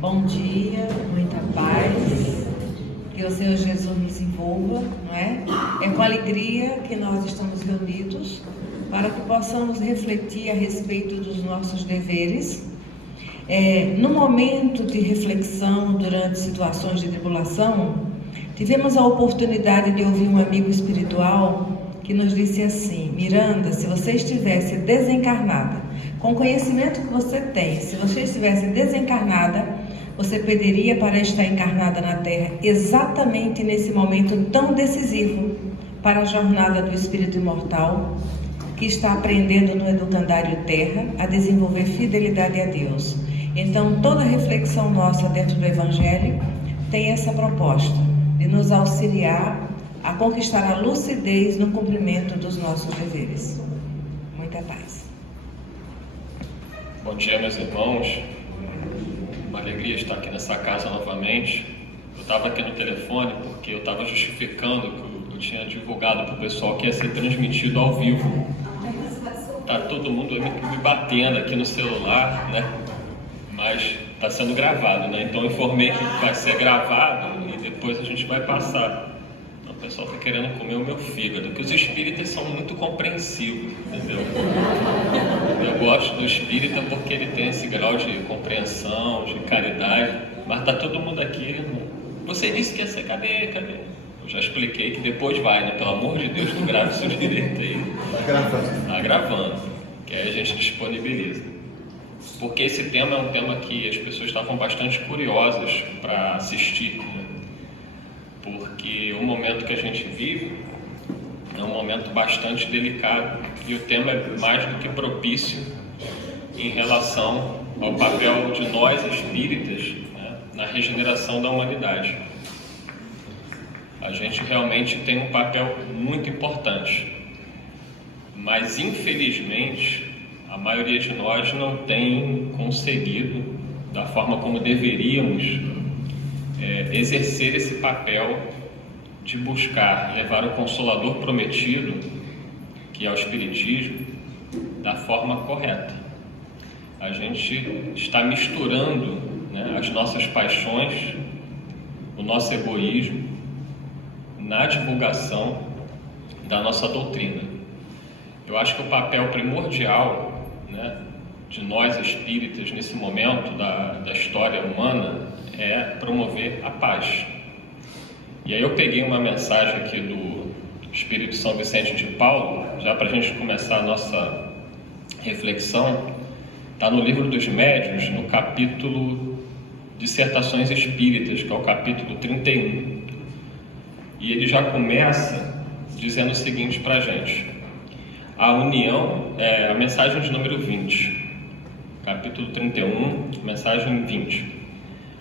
Bom dia, muita paz, que o Senhor Jesus nos envolva, não é? É com alegria que nós estamos reunidos para que possamos refletir a respeito dos nossos deveres. No momento de reflexão, durante situações de tribulação, tivemos a oportunidade de ouvir um amigo espiritual que nos disse assim: Miranda, se você estivesse desencarnada, com o conhecimento que você tem, se você estivesse desencarnada, você pediria para estar encarnada na Terra exatamente nesse momento tão decisivo para a jornada do espírito imortal, que está aprendendo no educandário Terra a desenvolver fidelidade a Deus. Então, toda reflexão nossa dentro do Evangelho tem essa proposta de nos auxiliar a conquistar a lucidez no cumprimento dos nossos deveres. Muita paz. Bom dia, meus irmãos. Uma alegria estar aqui nessa casa novamente. Eu estava aqui no telefone porque eu estava justificando que eu tinha divulgado para o pessoal que ia ser transmitido ao vivo. Tá todo mundo me batendo aqui no celular, né? Mas está sendo gravado, né? Então eu informei que vai ser gravado e depois a gente vai passar. Então, o pessoal está querendo comer o meu fígado, que os espíritas são muito compreensivos, entendeu? Eu gosto do espírita porque ele tem esse grau de compreensão, de caridade, mas está todo mundo aqui, né? Você disse que ia ser, cadê? Eu já expliquei que depois vai, né? Pelo amor de Deus, não grave seu direito aí. Está gravando, que aí a gente disponibiliza. Porque esse tema é um tema que as pessoas estavam bastante curiosas para assistir, né? Porque o momento que a gente vive é um momento bastante delicado e o tema é mais do que propício em relação ao papel de nós espíritas, né, na regeneração da humanidade. A gente realmente tem um papel muito importante, mas infelizmente a maioria de nós não tem conseguido, da forma como deveríamos, exercer esse papel de buscar levar o Consolador prometido, que é o Espiritismo, da forma correta. A gente está misturando, né, as nossas paixões, o nosso egoísmo, na divulgação da nossa doutrina. Eu acho que o papel primordial, né, de nós espíritas nesse momento da história humana é promover a paz. E aí eu peguei uma mensagem aqui do Espírito São Vicente de Paulo, já para a gente começar a nossa reflexão. Está no Livro dos Médiuns, no capítulo Dissertações Espíritas, que é o capítulo 31. E ele já começa dizendo o seguinte para a gente: a união, a mensagem de número 20, capítulo 31, mensagem 20.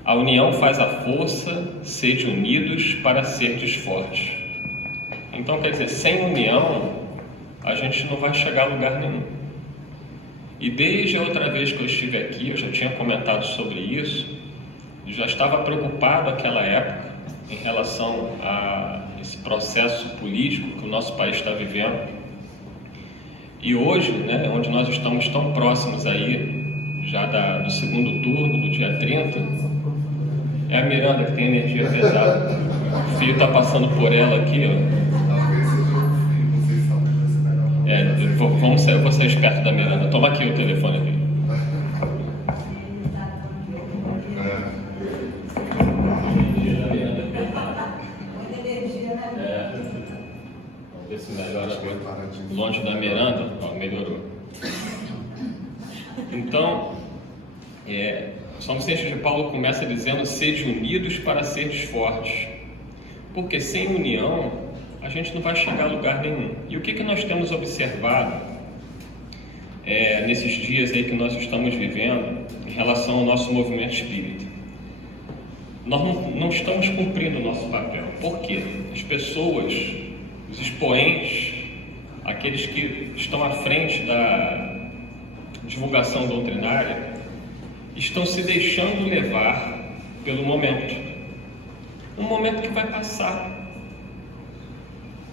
A união faz a força, sede unidos para serdes fortes. Então, quer dizer, sem união, a gente não vai chegar a lugar nenhum. E desde a outra vez que eu estive aqui, eu já tinha comentado sobre isso, eu já estava preocupado naquela época em relação a esse processo político que o nosso país está vivendo. E hoje, né, onde nós estamos tão próximos aí, já do segundo turno, do dia 30, é a Miranda que tem energia pesada. O filho está passando por ela aqui, ó. Eu vou ser esperto da Miranda. Toma aqui o telefone dele. Vamos ver se melhora agora. Longe da Miranda, ó, melhorou. Então, São Vicente de Paulo começa dizendo: sede unidos para serdes fortes. Porque sem união a gente não vai chegar a lugar nenhum. E o que nós temos observado nesses dias aí que nós estamos vivendo em relação ao nosso movimento espírita? Nós não estamos cumprindo o nosso papel. Por quê? As pessoas, os expoentes, aqueles que estão à frente da divulgação doutrinária, estão se deixando levar pelo momento. Um momento que vai passar.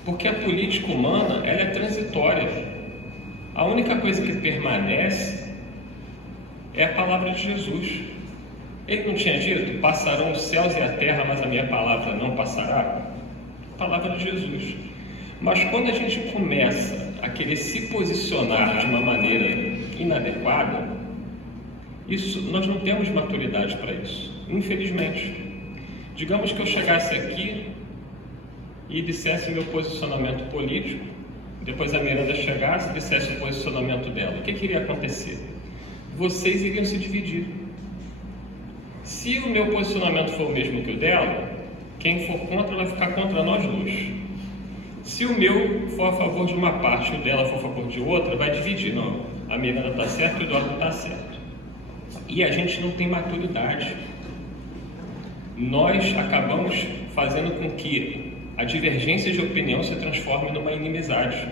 Porque a política humana, ela é transitória. A única coisa que permanece é a palavra de Jesus. Ele não tinha dito: passarão os céus e a terra, mas a minha palavra não passará? Palavra de Jesus. Mas quando a gente começa a querer se posicionar de uma maneira inadequada, nós não temos maturidade para isso, infelizmente. Digamos que eu chegasse aqui e dissesse meu posicionamento político, depois a Miranda chegasse e dissesse o posicionamento dela. O que iria acontecer? Vocês iriam se dividir. Se o meu posicionamento for o mesmo que o dela, quem for contra vai ficar contra nós dois. Se o meu for a favor de uma parte e o dela for a favor de outra, vai dividir. Não, a Miranda está certa e o Eduardo está certo. E a gente não tem maturidade. Nós acabamos fazendo com que a divergência de opinião se transforme numa inimizade.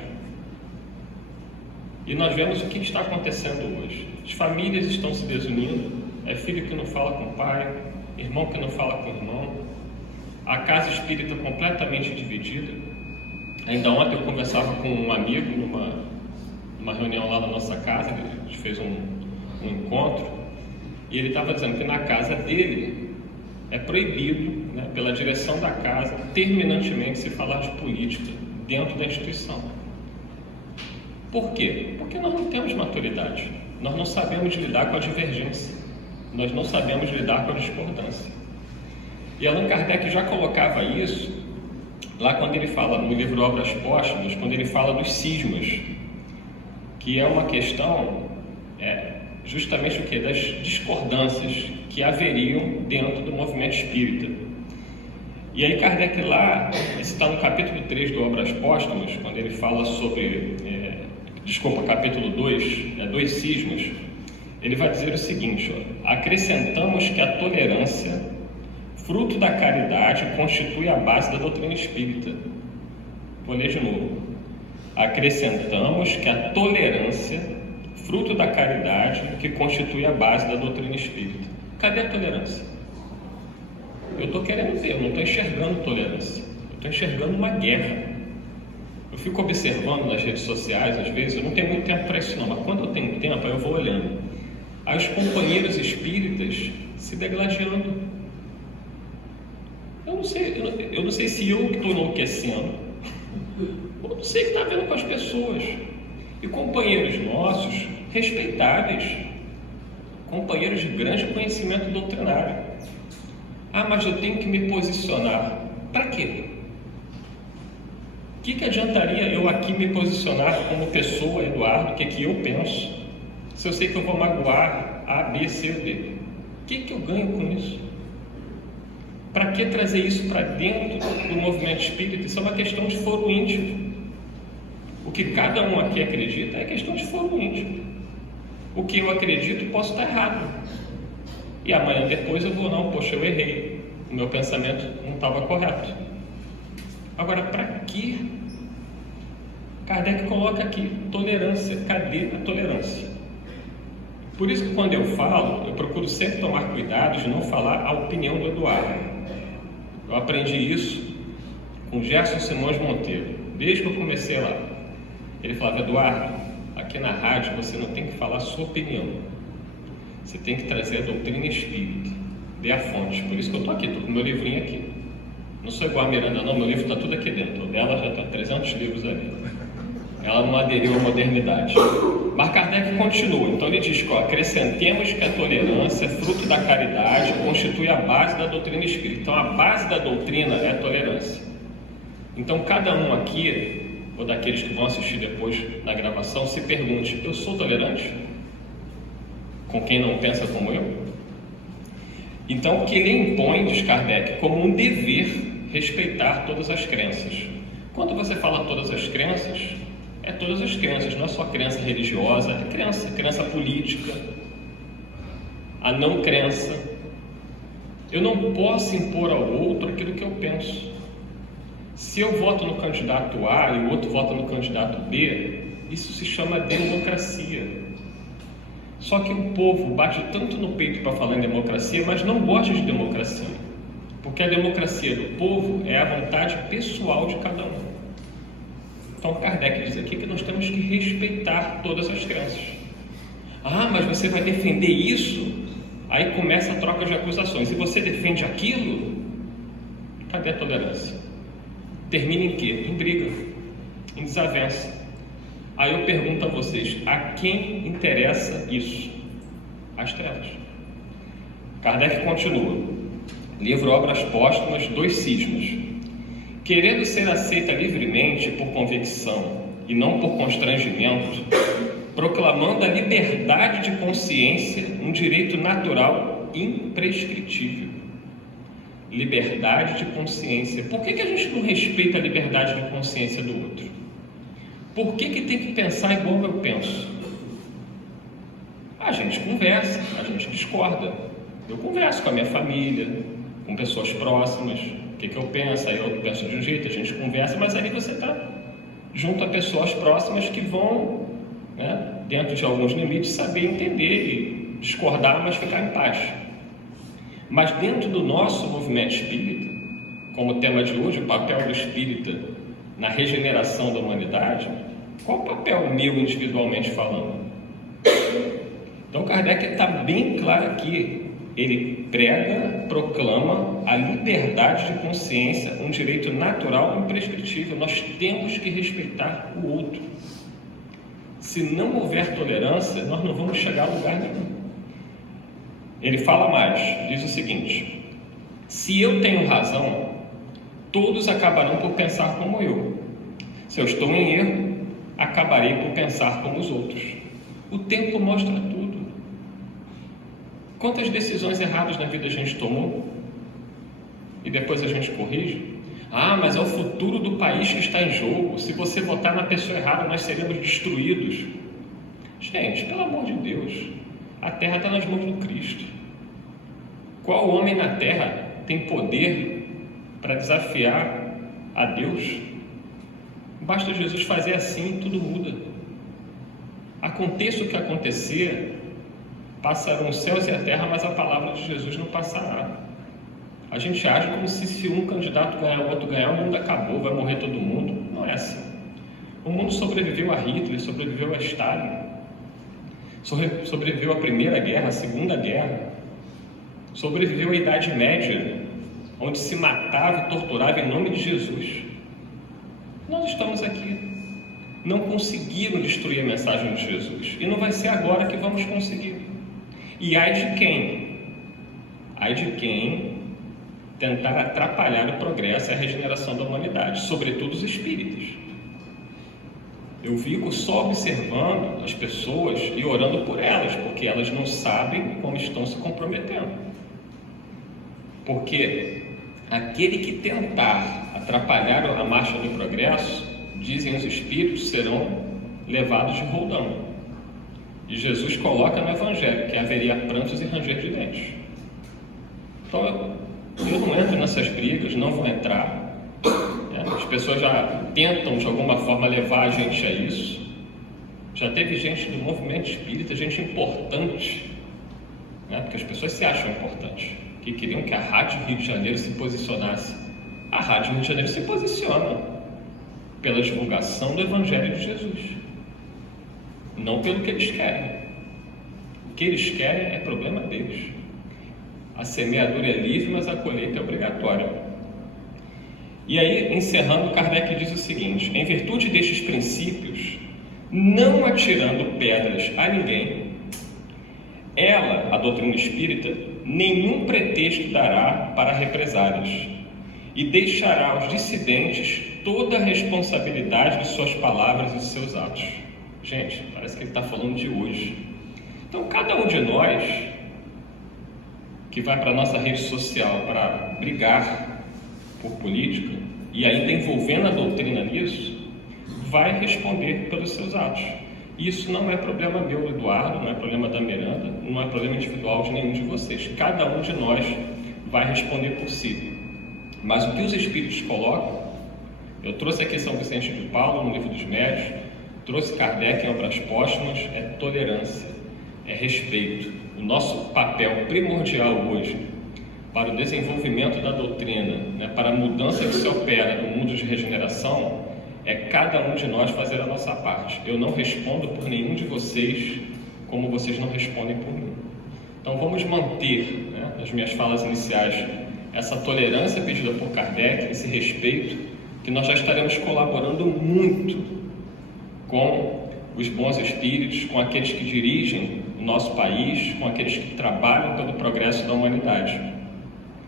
E nós vemos o que está acontecendo hoje. As famílias estão se desunindo, é filho que não fala com o pai, irmão que não fala com o irmão, a casa espírita completamente dividida. Ainda ontem eu conversava com um amigo numa reunião lá na nossa casa, a gente fez um encontro, e ele estava dizendo que na casa dele é proibido, né, pela direção da casa, terminantemente se falar de política dentro da instituição. Por quê? Porque nós não temos maturidade, nós não sabemos lidar com a divergência, nós não sabemos lidar com a discordância. E Allan Kardec já colocava isso lá quando ele fala no livro Obras Póstumas, quando ele fala dos cismas, que é uma questão justamente o que? Das discordâncias que haveriam dentro do movimento espírita. E aí Kardec lá, esse está no capítulo 3 do Obras Póstumas, quando ele fala sobre, capítulo 2, dois cismas, ele vai dizer o seguinte: acrescentamos que a tolerância, fruto da caridade, constitui a base da doutrina espírita. Vou ler de novo. Acrescentamos que a tolerância, fruto da caridade, que constitui a base da doutrina espírita. Cadê a tolerância? Eu estou querendo ver, eu não estou enxergando tolerância. Eu estou enxergando uma guerra. Eu fico observando nas redes sociais, às vezes, eu não tenho muito tempo para isso não, mas quando eu tenho tempo, eu vou olhando. Aí os companheiros espíritas se degladiando. Eu não sei se eu que estou enlouquecendo. Eu não sei o que está vendo com as pessoas. E companheiros nossos, respeitáveis, companheiros de grande conhecimento doutrinário. Ah, mas eu tenho que me posicionar. Para quê? O que adiantaria eu aqui me posicionar como pessoa, Eduardo, o que eu penso, se eu sei que eu vou magoar A, B, C ou D? O que eu ganho com isso? Para que trazer isso para dentro do movimento espírita? Isso é uma questão de foro íntimo. O que cada um aqui acredita é questão de foro íntimo. O que eu acredito, posso estar errado. E amanhã depois eu vou, não, poxa, eu errei. O meu pensamento não estava correto. Agora, para que? Kardec coloca aqui, tolerância. Cadê a tolerância? Por isso que quando eu falo, eu procuro sempre tomar cuidado de não falar a opinião do Eduardo. Eu aprendi isso com Gerson Simões Monteiro, desde que eu comecei lá. Ele falava: Eduardo, aqui na rádio você não tem que falar a sua opinião, você tem que trazer a doutrina espírita, dê a fonte. Por isso que eu estou aqui, estou com meu livrinho aqui. Não sou igual a Miranda não, meu livro está tudo aqui dentro, o dela já está 300 livros ali. Ela não aderiu à modernidade. Mas Kardec continua, então ele diz que acrescentemos que a tolerância, fruto da caridade, constitui a base da doutrina espírita. Então a base da doutrina é a tolerância. Então cada um aqui, ou daqueles que vão assistir depois na gravação, se pergunte: eu sou tolerante com quem não pensa como eu? Então o que ele impõe, diz Kardec, como um dever respeitar todas as crenças. Quando você fala todas as crenças, é todas as crenças, não é só crença religiosa, é crença política, a não crença. Eu não posso impor ao outro aquilo que eu penso. Se eu voto no candidato A e o outro vota no candidato B, isso se chama democracia. Só que o povo bate tanto no peito para falar em democracia, mas não gosta de democracia, porque a democracia do povo é a vontade pessoal de cada um. Então Kardec diz aqui que nós temos que respeitar todas as crenças. Ah, mas você vai defender isso? Aí começa a troca de acusações. E você defende aquilo? Cadê a tolerância? Termina em quê? Em briga, em desavença. Aí eu pergunto a vocês, a quem interessa isso? As trevas. Kardec continua. Livro Obras Póstumas, 2 cismas. Querendo ser aceita livremente por convicção e não por constrangimento, proclamando a liberdade de consciência, um direito natural imprescritível. Liberdade de consciência. Por que a gente não respeita a liberdade de consciência do outro? Por que tem que pensar igual eu penso? A gente conversa, a gente discorda. Eu converso com a minha família, com pessoas próximas. O que eu penso? Aí eu penso de um jeito, a gente conversa, mas ali você está junto a pessoas próximas que vão, né, dentro de alguns limites, saber entender e discordar, mas ficar em paz. Mas dentro do nosso movimento espírita, como tema de hoje, o papel do espírita na regeneração da humanidade, qual o papel meu individualmente falando? Então Kardec está bem claro aqui. Ele prega, proclama a liberdade de consciência, um direito natural e imprescritível. Nós temos que respeitar o outro. Se não houver tolerância, nós não vamos chegar a lugar nenhum. Ele fala mais, diz o seguinte: se eu tenho razão, todos acabarão por pensar como eu. Se eu estou em erro, acabarei por pensar como os outros. O tempo mostra tudo. Quantas decisões erradas na vida a gente tomou e depois a gente corrige? Ah, mas é o futuro do país que está em jogo. Se você votar na pessoa errada, nós seremos destruídos. Gente, pelo amor de Deus, a terra está nas mãos do Cristo. Qual homem na terra tem poder para desafiar a Deus? Basta Jesus fazer assim, tudo muda. Aconteça o que acontecer, passarão os céus e a terra, mas a palavra de Jesus não passará. A gente age como se um candidato ganhar, o outro ganhar, o mundo acabou, vai morrer todo mundo. Não é assim. O mundo sobreviveu a Hitler, sobreviveu a Stalin, sobreviveu à Primeira Guerra, à Segunda Guerra, sobreviveu à Idade Média, onde se matava e torturava em nome de Jesus. Nós estamos aqui. Não conseguiram destruir a mensagem de Jesus. E não vai ser agora que vamos conseguir. E ai de quem? Ai de quem tentar atrapalhar o progresso e a regeneração da humanidade, sobretudo os espíritas. Eu fico só observando as pessoas e orando por elas, porque elas não sabem como estão se comprometendo. Porque aquele que tentar atrapalhar a marcha do progresso, dizem os espíritos, serão levados de roldão. E Jesus coloca no Evangelho que haveria prantos e ranger de dentes. Então eu não entro nessas brigas, não vou entrar. As pessoas já tentam de alguma forma levar a gente a isso. Já teve gente do movimento espírita, gente importante, porque as pessoas se acham importantes, que queriam que a Rádio Rio de Janeiro se posicionasse. A Rádio Rio de Janeiro se posiciona pela divulgação do Evangelho de Jesus, não pelo que eles querem. O que eles querem é problema deles. A semeadura é livre, mas a colheita é obrigatória. E aí, encerrando, Kardec diz o seguinte: em virtude destes princípios, não atirando pedras a ninguém, ela, a doutrina espírita, nenhum pretexto dará para represálias e deixará aos dissidentes toda a responsabilidade de suas palavras e de seus atos. Gente, parece que ele está falando de hoje. Então, cada um de nós que vai para a nossa rede social para brigar por política e ainda envolvendo a doutrina nisso, vai responder pelos seus atos. Isso não é problema meu, do Eduardo, não é problema da Miranda, não é problema individual de nenhum de vocês. Cada um de nós vai responder por si. Mas o que os Espíritos colocam, eu trouxe aqui São Vicente de Paulo no Livro dos Médiuns, trouxe Kardec em Obras Póstumas, é tolerância, é respeito. O nosso papel primordial hoje para o desenvolvimento da doutrina, para a mudança que se opera no mundo de regeneração, é cada um de nós fazer a nossa parte. Eu não respondo por nenhum de vocês como vocês não respondem por mim. Então vamos manter, né, nas minhas falas iniciais, essa tolerância pedida por Kardec, esse respeito, que nós já estaremos colaborando muito com os bons espíritos, com aqueles que dirigem o nosso país, com aqueles que trabalham pelo progresso da humanidade.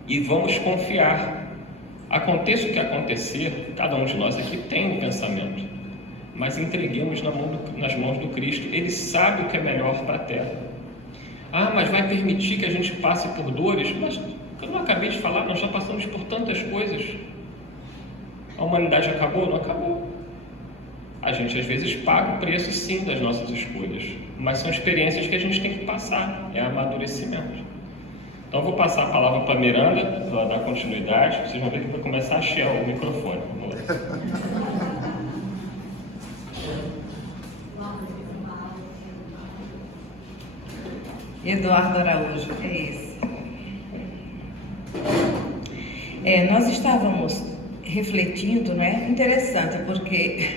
E vamos confiar. Aconteça o que acontecer, cada um de nós aqui tem um pensamento, mas entreguemos nas mãos do Cristo. Ele sabe o que é melhor para a Terra. Ah, mas vai permitir que a gente passe por dores? Mas eu não acabei de falar, nós já passamos por tantas coisas. A humanidade acabou? Não acabou. A gente às vezes paga o preço sim das nossas escolhas, mas são experiências que a gente tem que passar, é amadurecimento. Então eu vou passar a palavra para a Miranda, para ela dar continuidade. Vocês vão ver que vai começar a chear o microfone. Vamos lá. Eduardo Araújo, é esse. Nós estávamos refletindo, não é? Interessante, porque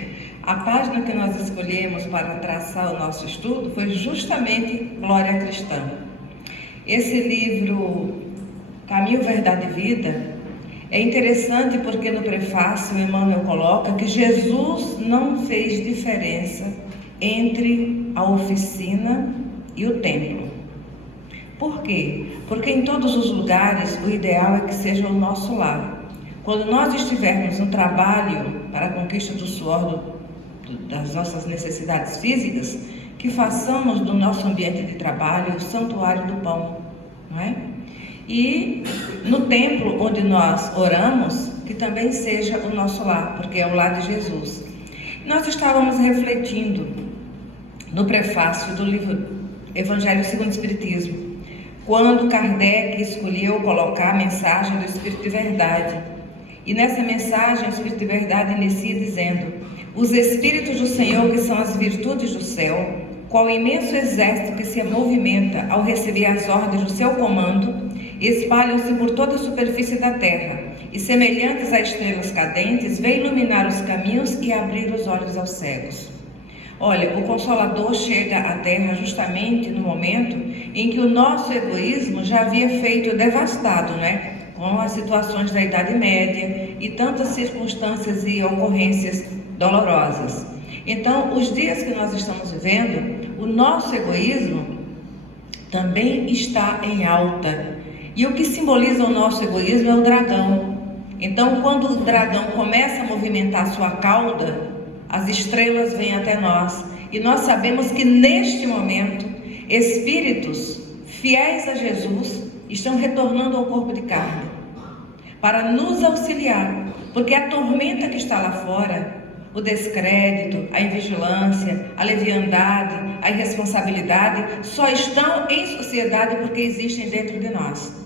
a página que nós escolhemos para traçar o nosso estudo foi justamente Glória Cristã. Esse livro, Caminho, Verdade e Vida, é interessante porque no prefácio Emmanuel coloca que Jesus não fez diferença entre a oficina e o templo. Por quê? Porque em todos os lugares o ideal é que seja o nosso lar. Quando nós estivermos no trabalho para a conquista do suor das nossas necessidades físicas, que façamos do nosso ambiente de trabalho o santuário do pão, não é? E no templo onde nós oramos, que também seja o nosso lar, porque é o lar de Jesus. Nós estávamos refletindo no prefácio do livro Evangelho segundo o Espiritismo, quando Kardec escolheu colocar a mensagem do Espírito de Verdade. E nessa mensagem, o Espírito de Verdade inicia dizendo: os Espíritos do Senhor, que são as virtudes do céu, qual imenso exército que se movimenta ao receber as ordens do seu comando, espalham-se por toda a superfície da terra, e semelhantes a estrelas cadentes, vêm iluminar os caminhos e abrir os olhos aos cegos. Olha, o Consolador chega à Terra justamente no momento em que o nosso egoísmo já havia feito devastado, né? Com as situações da Idade Média e tantas circunstâncias e ocorrências dolorosas. Então, os dias que nós estamos vivendo, o nosso egoísmo também está em alta. E o que simboliza o nosso egoísmo é o dragão. Então, quando o dragão começa a movimentar sua cauda, as estrelas vêm até nós, e nós sabemos que neste momento, espíritos fiéis a Jesus estão retornando ao corpo de carne, para nos auxiliar, porque a tormenta que está lá fora, o descrédito, a invigilância, a leviandade, a irresponsabilidade, só estão em sociedade porque existem dentro de nós.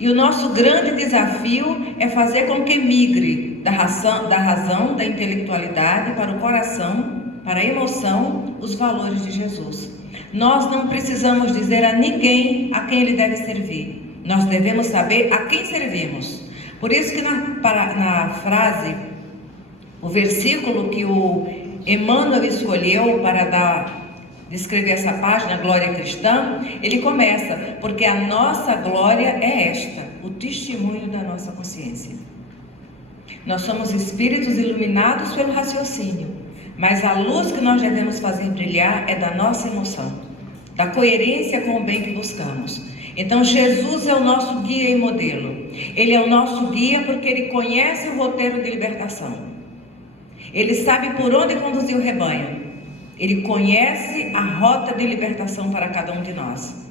E o nosso grande desafio é fazer com que migre da razão, da intelectualidade para o coração, para a emoção, os valores de Jesus. Nós não precisamos dizer a ninguém a quem ele deve servir. Nós devemos saber a quem servimos. Por isso que na frase, o versículo que o Emmanuel escolheu para descrever essa página, Glória Cristã, ele começa: porque a nossa glória é esta, o testemunho da nossa consciência. Nós somos espíritos iluminados pelo raciocínio, mas a luz que nós devemos fazer brilhar é da nossa emoção, da coerência com o bem que buscamos. Então Jesus é o nosso guia e modelo. Ele é o nosso guia porque ele conhece o roteiro de libertação. Ele sabe por onde conduzir o rebanho. Ele conhece a rota de libertação para cada um de nós.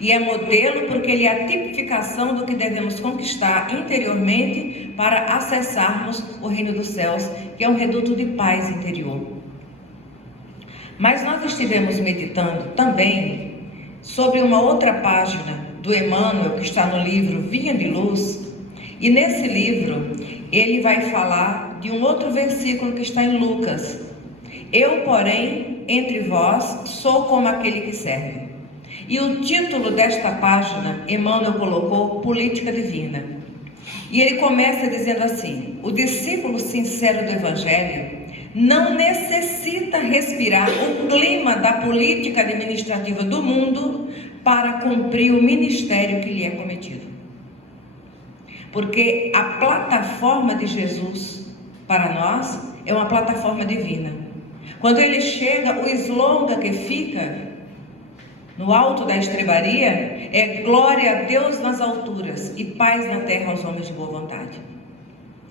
E é modelo porque ele é a tipificação do que devemos conquistar interiormente para acessarmos o reino dos céus, que é um reduto de paz interior. Mas nós estivemos meditando também sobre uma outra página do Emmanuel, que está no livro Vinha de Luz, e nesse livro ele vai falar de um outro versículo que está em Lucas: eu, porém, entre vós, sou como aquele que serve. E o título desta página, Emmanuel colocou Política Divina. E ele começa dizendo assim: o discípulo sincero do Evangelho não necessita respirar o clima da política administrativa do mundo para cumprir o ministério que lhe é cometido. Porque a plataforma de Jesus para nós é uma plataforma divina. Quando ele chega, o slogan que fica no alto da estrebaria é: glória a Deus nas alturas e paz na terra aos homens de boa vontade.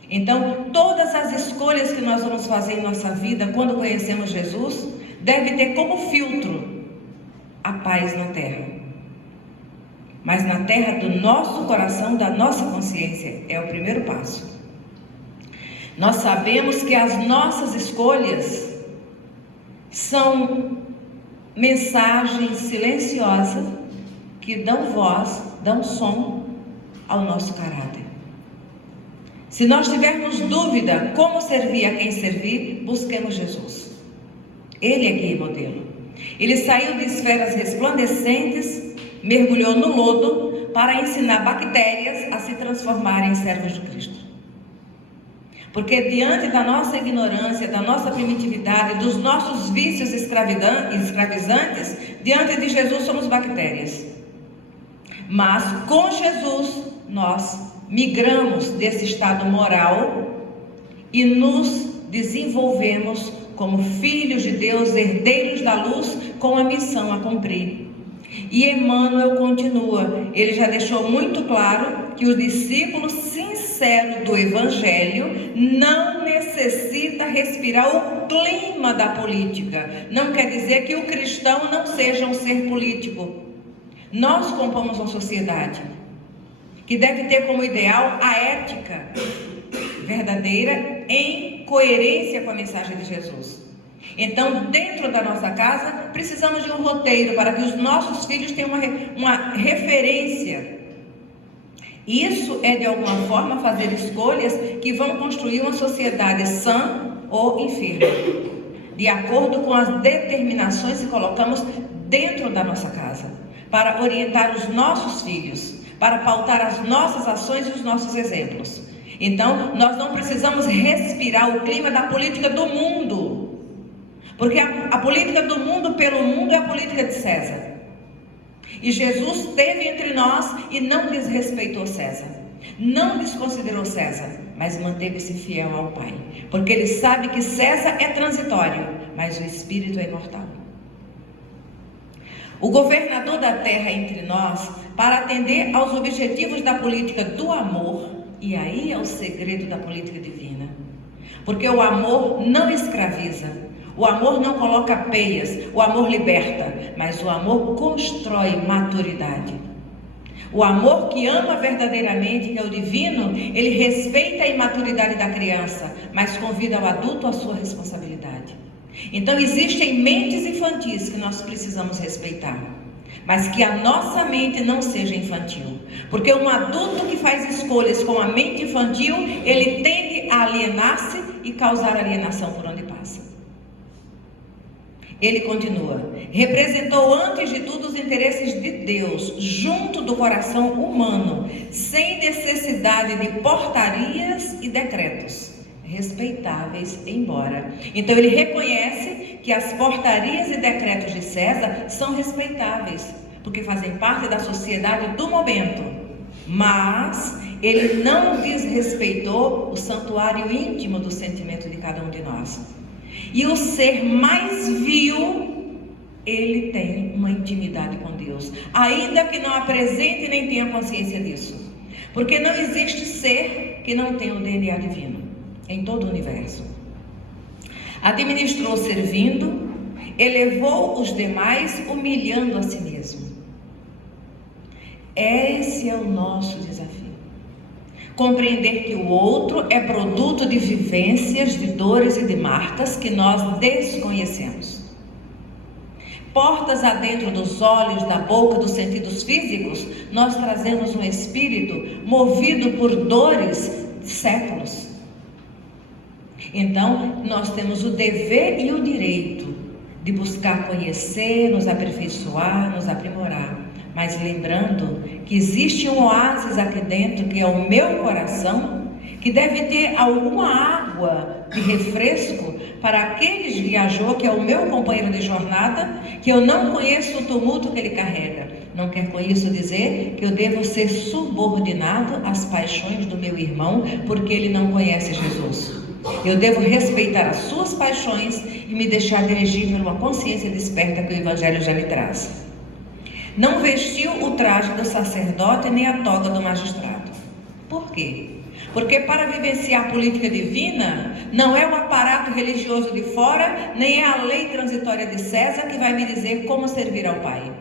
Então, todas as escolhas que nós vamos fazer em nossa vida quando conhecemos Jesus, deve ter como filtro a paz na terra. Mas na terra do nosso coração, da nossa consciência, é o primeiro passo. Nós sabemos que as nossas escolhas são mensagens silenciosas que dão voz, dão som ao nosso caráter. Se nós tivermos dúvida como servir a quem servir, busquemos Jesus. Ele é guia e modelo. Ele saiu de esferas resplandecentes, mergulhou no lodo para ensinar bactérias a se transformarem em servos de Cristo. Porque diante da nossa ignorância, da nossa primitividade, dos nossos vícios escravizantes, diante de Jesus somos bactérias. Mas com Jesus nós migramos desse estado moral e nos desenvolvemos como filhos de Deus, herdeiros da luz, com a missão a cumprir. E Emmanuel continua, ele já deixou muito claro que o discípulo sincero do Evangelho não necessita respirar o clima da política. Não quer dizer que o cristão não seja um ser político. Nós compomos uma sociedade que deve ter como ideal a ética verdadeira em coerência com a mensagem de Jesus. Então, dentro da nossa casa, precisamos de um roteiro para que os nossos filhos tenham uma referência. Isso é, de alguma forma, fazer escolhas que vão construir uma sociedade sã ou enferma, de acordo com as determinações que colocamos dentro da nossa casa, para orientar os nossos filhos, para pautar as nossas ações e os nossos exemplos. Então, nós não precisamos respirar o clima da política do mundo, porque a política do mundo pelo mundo é a política de César. E Jesus esteve entre nós e não desrespeitou César, não desconsiderou César, mas manteve-se fiel ao Pai, porque ele sabe que César é transitório, mas o Espírito é imortal. O governador da terra entre nós, para atender aos objetivos da política do amor, e aí é o segredo da política divina, porque o amor não escraviza, o amor não coloca peias, o amor liberta, mas o amor constrói maturidade. O amor que ama verdadeiramente, que é o divino, ele respeita a imaturidade da criança, mas convida o adulto à sua responsabilidade. Então existem mentes infantis que nós precisamos respeitar, mas que a nossa mente não seja infantil, porque um adulto que faz escolhas com a mente infantil, ele tende a alienar-se e causar alienação por onde passa. Ele continua: representou antes de tudo os interesses de Deus, junto do coração humano, sem necessidade de portarias e decretos, respeitáveis embora. Então ele reconhece que as portarias e decretos de César são respeitáveis, porque fazem parte da sociedade do momento, mas ele não desrespeitou o santuário íntimo do sentimento de cada um de nós. E o ser mais vil, ele tem uma intimidade com Deus, ainda que não apresente nem tenha consciência disso, porque não existe ser que não tenha o DNA divino em todo o universo. Administrou servindo, elevou os demais, humilhando a si mesmo. Esse é o nosso desafio. Compreender que o outro é produto de vivências, de dores e de marcas que nós desconhecemos. Portas adentro dos olhos, da boca, dos sentidos físicos, nós trazemos um espírito movido por dores de séculos. Então, nós temos o dever e o direito de buscar conhecer, nos aperfeiçoar, nos aprimorar. Mas lembrando que existe um oásis aqui dentro, que é o meu coração, que deve ter alguma água de refresco para aquele viajor, que é o meu companheiro de jornada, que eu não conheço o tumulto que ele carrega. Não quer com isso dizer que eu devo ser subordinado às paixões do meu irmão, porque ele não conhece Jesus. Eu devo respeitar as suas paixões e me deixar dirigir por uma consciência desperta que o Evangelho já me traz. Não vestiu o traje do sacerdote nem a toga do magistrado. Por quê? Porque para vivenciar a política divina, não é o aparato religioso de fora, nem é a lei transitória de César que vai me dizer como servir ao Pai.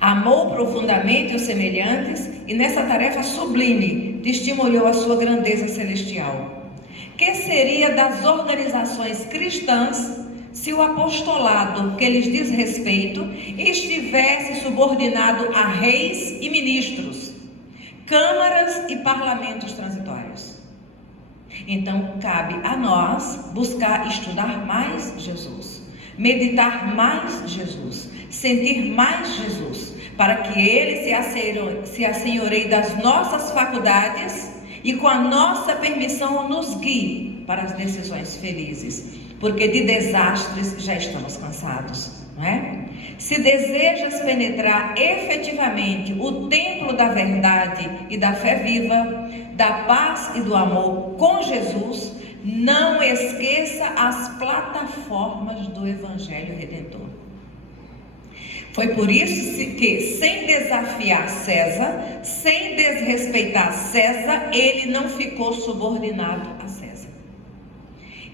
Amou profundamente os semelhantes e nessa tarefa sublime testemunhou a sua grandeza celestial. Que seria das organizações cristãs se o apostolado que lhes diz respeito estivesse subordinado a reis e ministros, câmaras e parlamentos transitórios? Então cabe a nós buscar estudar mais Jesus, meditar mais Jesus, sentir mais Jesus, para que Ele se assenhoreie das nossas faculdades e com a nossa permissão nos guie para as decisões felizes, porque de desastres já estamos cansados, não é? Se desejas penetrar efetivamente o templo da verdade e da fé viva, da paz e do amor com Jesus, não esqueça as plataformas do Evangelho Redentor. Foi por isso que, sem desafiar César, sem desrespeitar César, ele não ficou subordinado a César.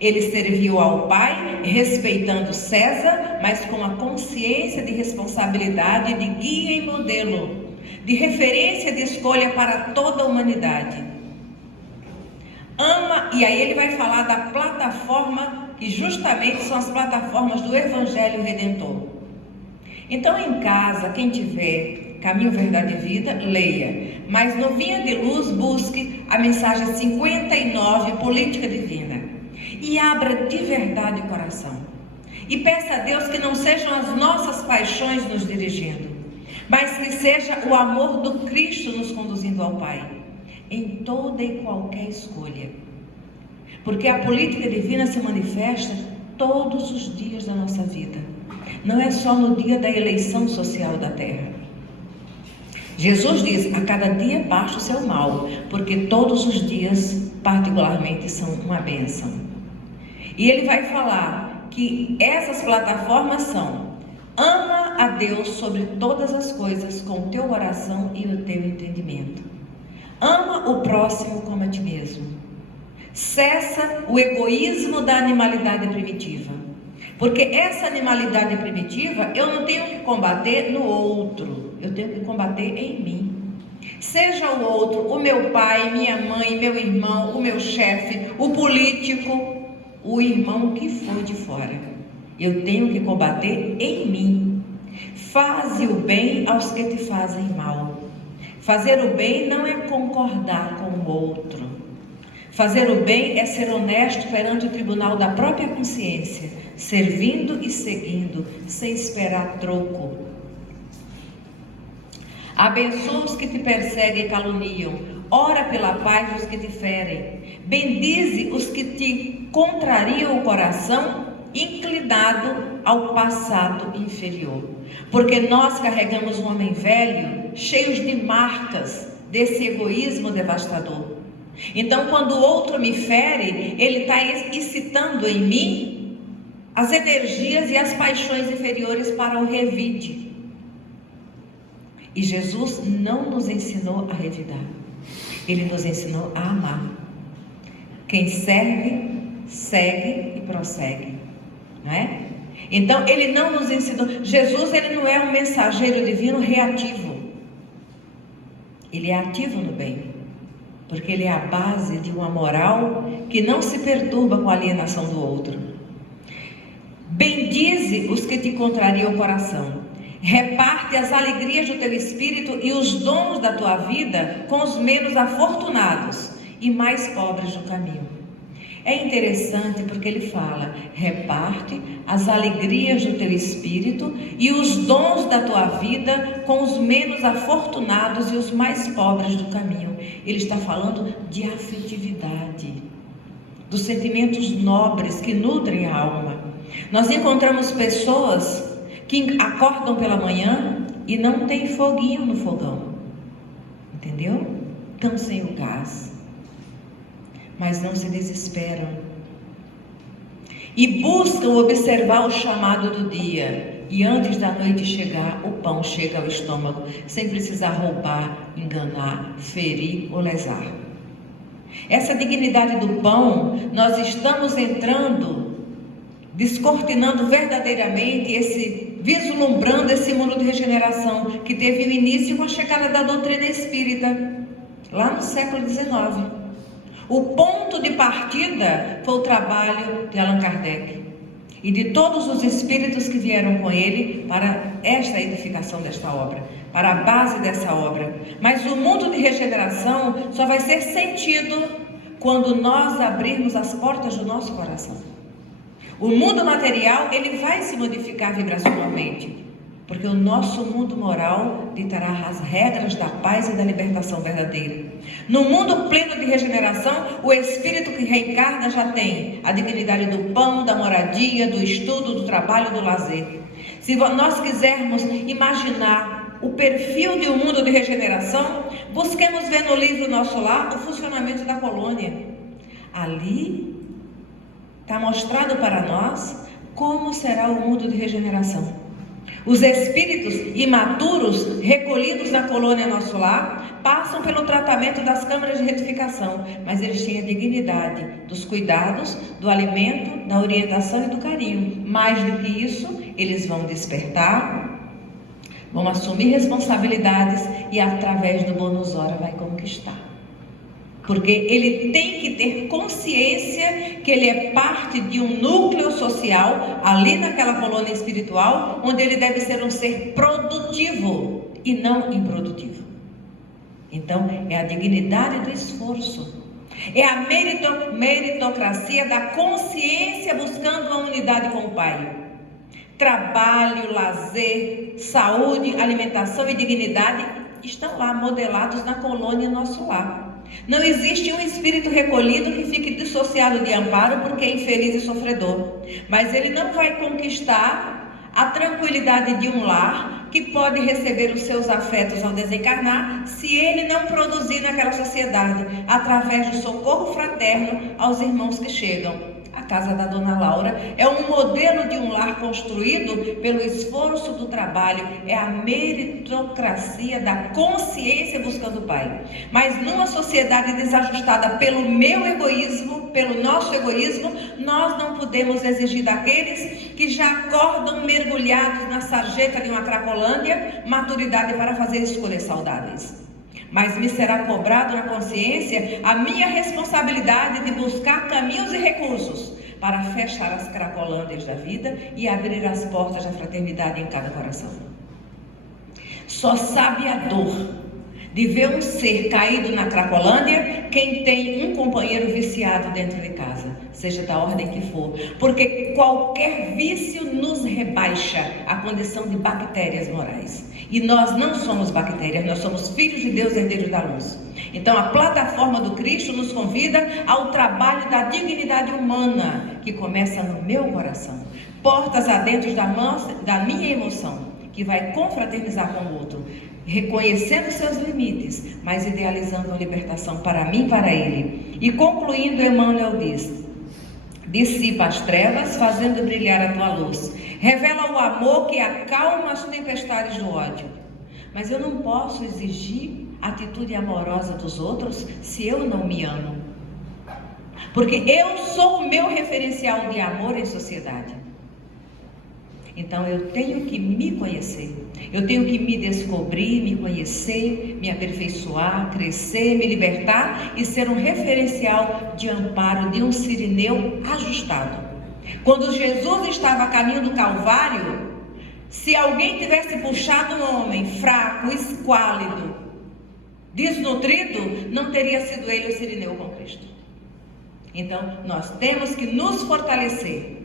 Ele serviu ao Pai, respeitando César, mas com a consciência de responsabilidade, de guia e modelo, de referência de escolha para toda a humanidade. Ama, e aí ele vai falar da plataforma, que justamente são as plataformas do Evangelho Redentor. Então em casa, quem tiver Caminho, Verdade e Vida, leia. Mas no Vinha de Luz, busque a mensagem 59, Política Divina. E abra de verdade o coração. E peça a Deus que não sejam as nossas paixões nos dirigindo, mas que seja o amor do Cristo nos conduzindo ao Pai, em toda e qualquer escolha. Porque a política divina se manifesta todos os dias da nossa vida. Não é só no dia da eleição social da terra. Jesus diz, a cada dia baixa o seu mal, porque todos os dias particularmente são uma bênção. E ele vai falar que essas plataformas são: ama a Deus sobre todas as coisas com o teu coração e o teu entendimento. Ama o próximo como a ti mesmo. Cessa o egoísmo da animalidade primitiva. Porque essa animalidade primitiva eu não tenho que combater no outro, eu tenho que combater em mim. Seja o outro, o meu pai, minha mãe, meu irmão, o meu chefe, o político, o irmão que foi de fora. Eu tenho que combater em mim. Faze o bem aos que te fazem mal. Fazer o bem não é concordar com o outro. Fazer o bem é ser honesto perante o tribunal da própria consciência, servindo e seguindo, sem esperar troco. Abençoa os que te perseguem e caluniam, ora pela paz dos que te ferem, bendize os que te contrariam o coração, inclinado ao passado inferior. Porque nós carregamos um homem velho, cheios de marcas desse egoísmo devastador. Então, quando o outro me fere, ele está excitando em mim as energias e as paixões inferiores para o revide. E Jesus não nos ensinou a revidar, Ele nos ensinou a amar. Quem serve, segue e prossegue, não é? Então, Ele não nos ensinou. Jesus, Ele não é um mensageiro divino reativo. Ele é ativo no bem. Porque Ele é a base de uma moral que não se perturba com a alienação do outro. Bendize os que te contrariam o coração. Reparte as alegrias do teu espírito e os dons da tua vida com os menos afortunados e mais pobres do caminho. É interessante porque ele fala, reparte as alegrias do teu espírito e os dons da tua vida com os menos afortunados e os mais pobres do caminho. Ele está falando de afetividade, dos sentimentos nobres que nutrem a alma. Nós encontramos pessoas que acordam pela manhã e não tem foguinho no fogão, entendeu? Estão sem o gás, mas não se desesperam e buscam observar o chamado do dia, e antes da noite chegar, o pão chega ao estômago, sem precisar roubar, enganar, ferir ou lesar. Essa dignidade do pão, nós estamos entrando, descortinando verdadeiramente, vislumbrando esse mundo de regeneração que teve o início com a chegada da doutrina espírita, lá no século XIX. O ponto de partida foi o trabalho de Allan Kardec e de todos os espíritos que vieram com ele para esta edificação desta obra, para a base dessa obra. Mas o mundo de regeneração só vai ser sentido quando nós abrirmos as portas do nosso coração. O mundo material, ele vai se modificar vibracionalmente, porque o nosso mundo moral ditará as regras da paz e da libertação verdadeira. No mundo pleno de regeneração, o espírito que reencarna já tem a dignidade do pão, da moradia, do estudo, do trabalho, do lazer. Se nós quisermos imaginar o perfil de um mundo de regeneração, busquemos ver no livro Nosso Lar o funcionamento da colônia. Ali está mostrado para nós como será o mundo de regeneração. Os espíritos imaturos recolhidos na colônia Nosso Lar passam pelo tratamento das câmaras de retificação, mas eles têm a dignidade dos cuidados, do alimento, da orientação e do carinho. Mais do que isso, eles vão despertar, vão assumir responsabilidades e através do bônus hora vai conquistar. Porque ele tem que ter consciência que ele é parte de um núcleo social, ali naquela colônia espiritual, onde ele deve ser um ser produtivo e não improdutivo. Então, é a dignidade do esforço, é a meritocracia da consciência buscando uma unidade com o Pai. Trabalho, lazer, saúde, alimentação e dignidade estão lá modelados na colônia Nosso Lar. Não existe um espírito recolhido que fique dissociado de amparo porque é infeliz e sofredor, mas ele não vai conquistar a tranquilidade de um lar que pode receber os seus afetos ao desencarnar se ele não produzir naquela sociedade, através do socorro fraterno aos irmãos que chegam. A casa da Dona Laura é um modelo de um lar construído pelo esforço do trabalho, é a meritocracia da consciência buscando o Pai. Mas numa sociedade desajustada pelo meu egoísmo, pelo nosso egoísmo, nós não podemos exigir daqueles que já acordam mergulhados na sarjeta de uma cracolândia maturidade para fazer escolhas saudáveis. Mas me será cobrado na consciência a minha responsabilidade de buscar caminhos e recursos para fechar as cracolândias da vida e abrir as portas da fraternidade em cada coração. Só sabe a dor de ver um ser caído na cracolândia quem tem um companheiro viciado dentro de casa, seja da ordem que for, porque qualquer vício nos rebaixa a condição de bactérias morais. E nós não somos bactérias, nós somos filhos de Deus, herdeiros da luz. Então a plataforma do Cristo nos convida ao trabalho da dignidade humana, que começa no meu coração, portas adentro da minha emoção, que vai confraternizar com o outro, reconhecendo seus limites, mas idealizando a libertação para mim e para ele. E concluindo, Emmanuel diz: dissipa as trevas, fazendo brilhar a tua luz. Revela o amor que acalma as tempestades do ódio. Mas eu não posso exigir atitude amorosa dos outros se eu não me amo. Porque eu sou o meu referencial de amor em sociedade. Então eu tenho que me conhecer, eu tenho que me descobrir, me conhecer, me aperfeiçoar, crescer, me libertar e ser um referencial de amparo, de um sirineu ajustado. Quando Jesus estava a caminho do Calvário, se alguém tivesse puxado um homem fraco, esquálido, desnutrido, não teria sido ele o sirineu com Cristo. Então nós temos que nos fortalecer.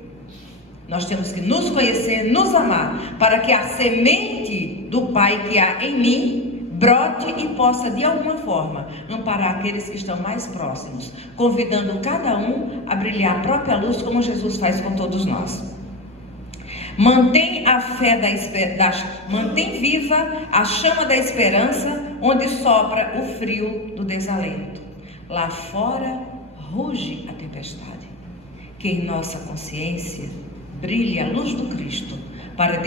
Nós temos que nos conhecer, nos amar, para que a semente do Pai que há em mim brote e possa, de alguma forma, amparar aqueles que estão mais próximos, convidando cada um a brilhar a própria luz, como Jesus faz com todos nós. Mantém mantém viva a chama da esperança, onde sopra o frio do desalento. Lá fora ruge a tempestade. Que em nossa consciência brilhe a luz do Cristo para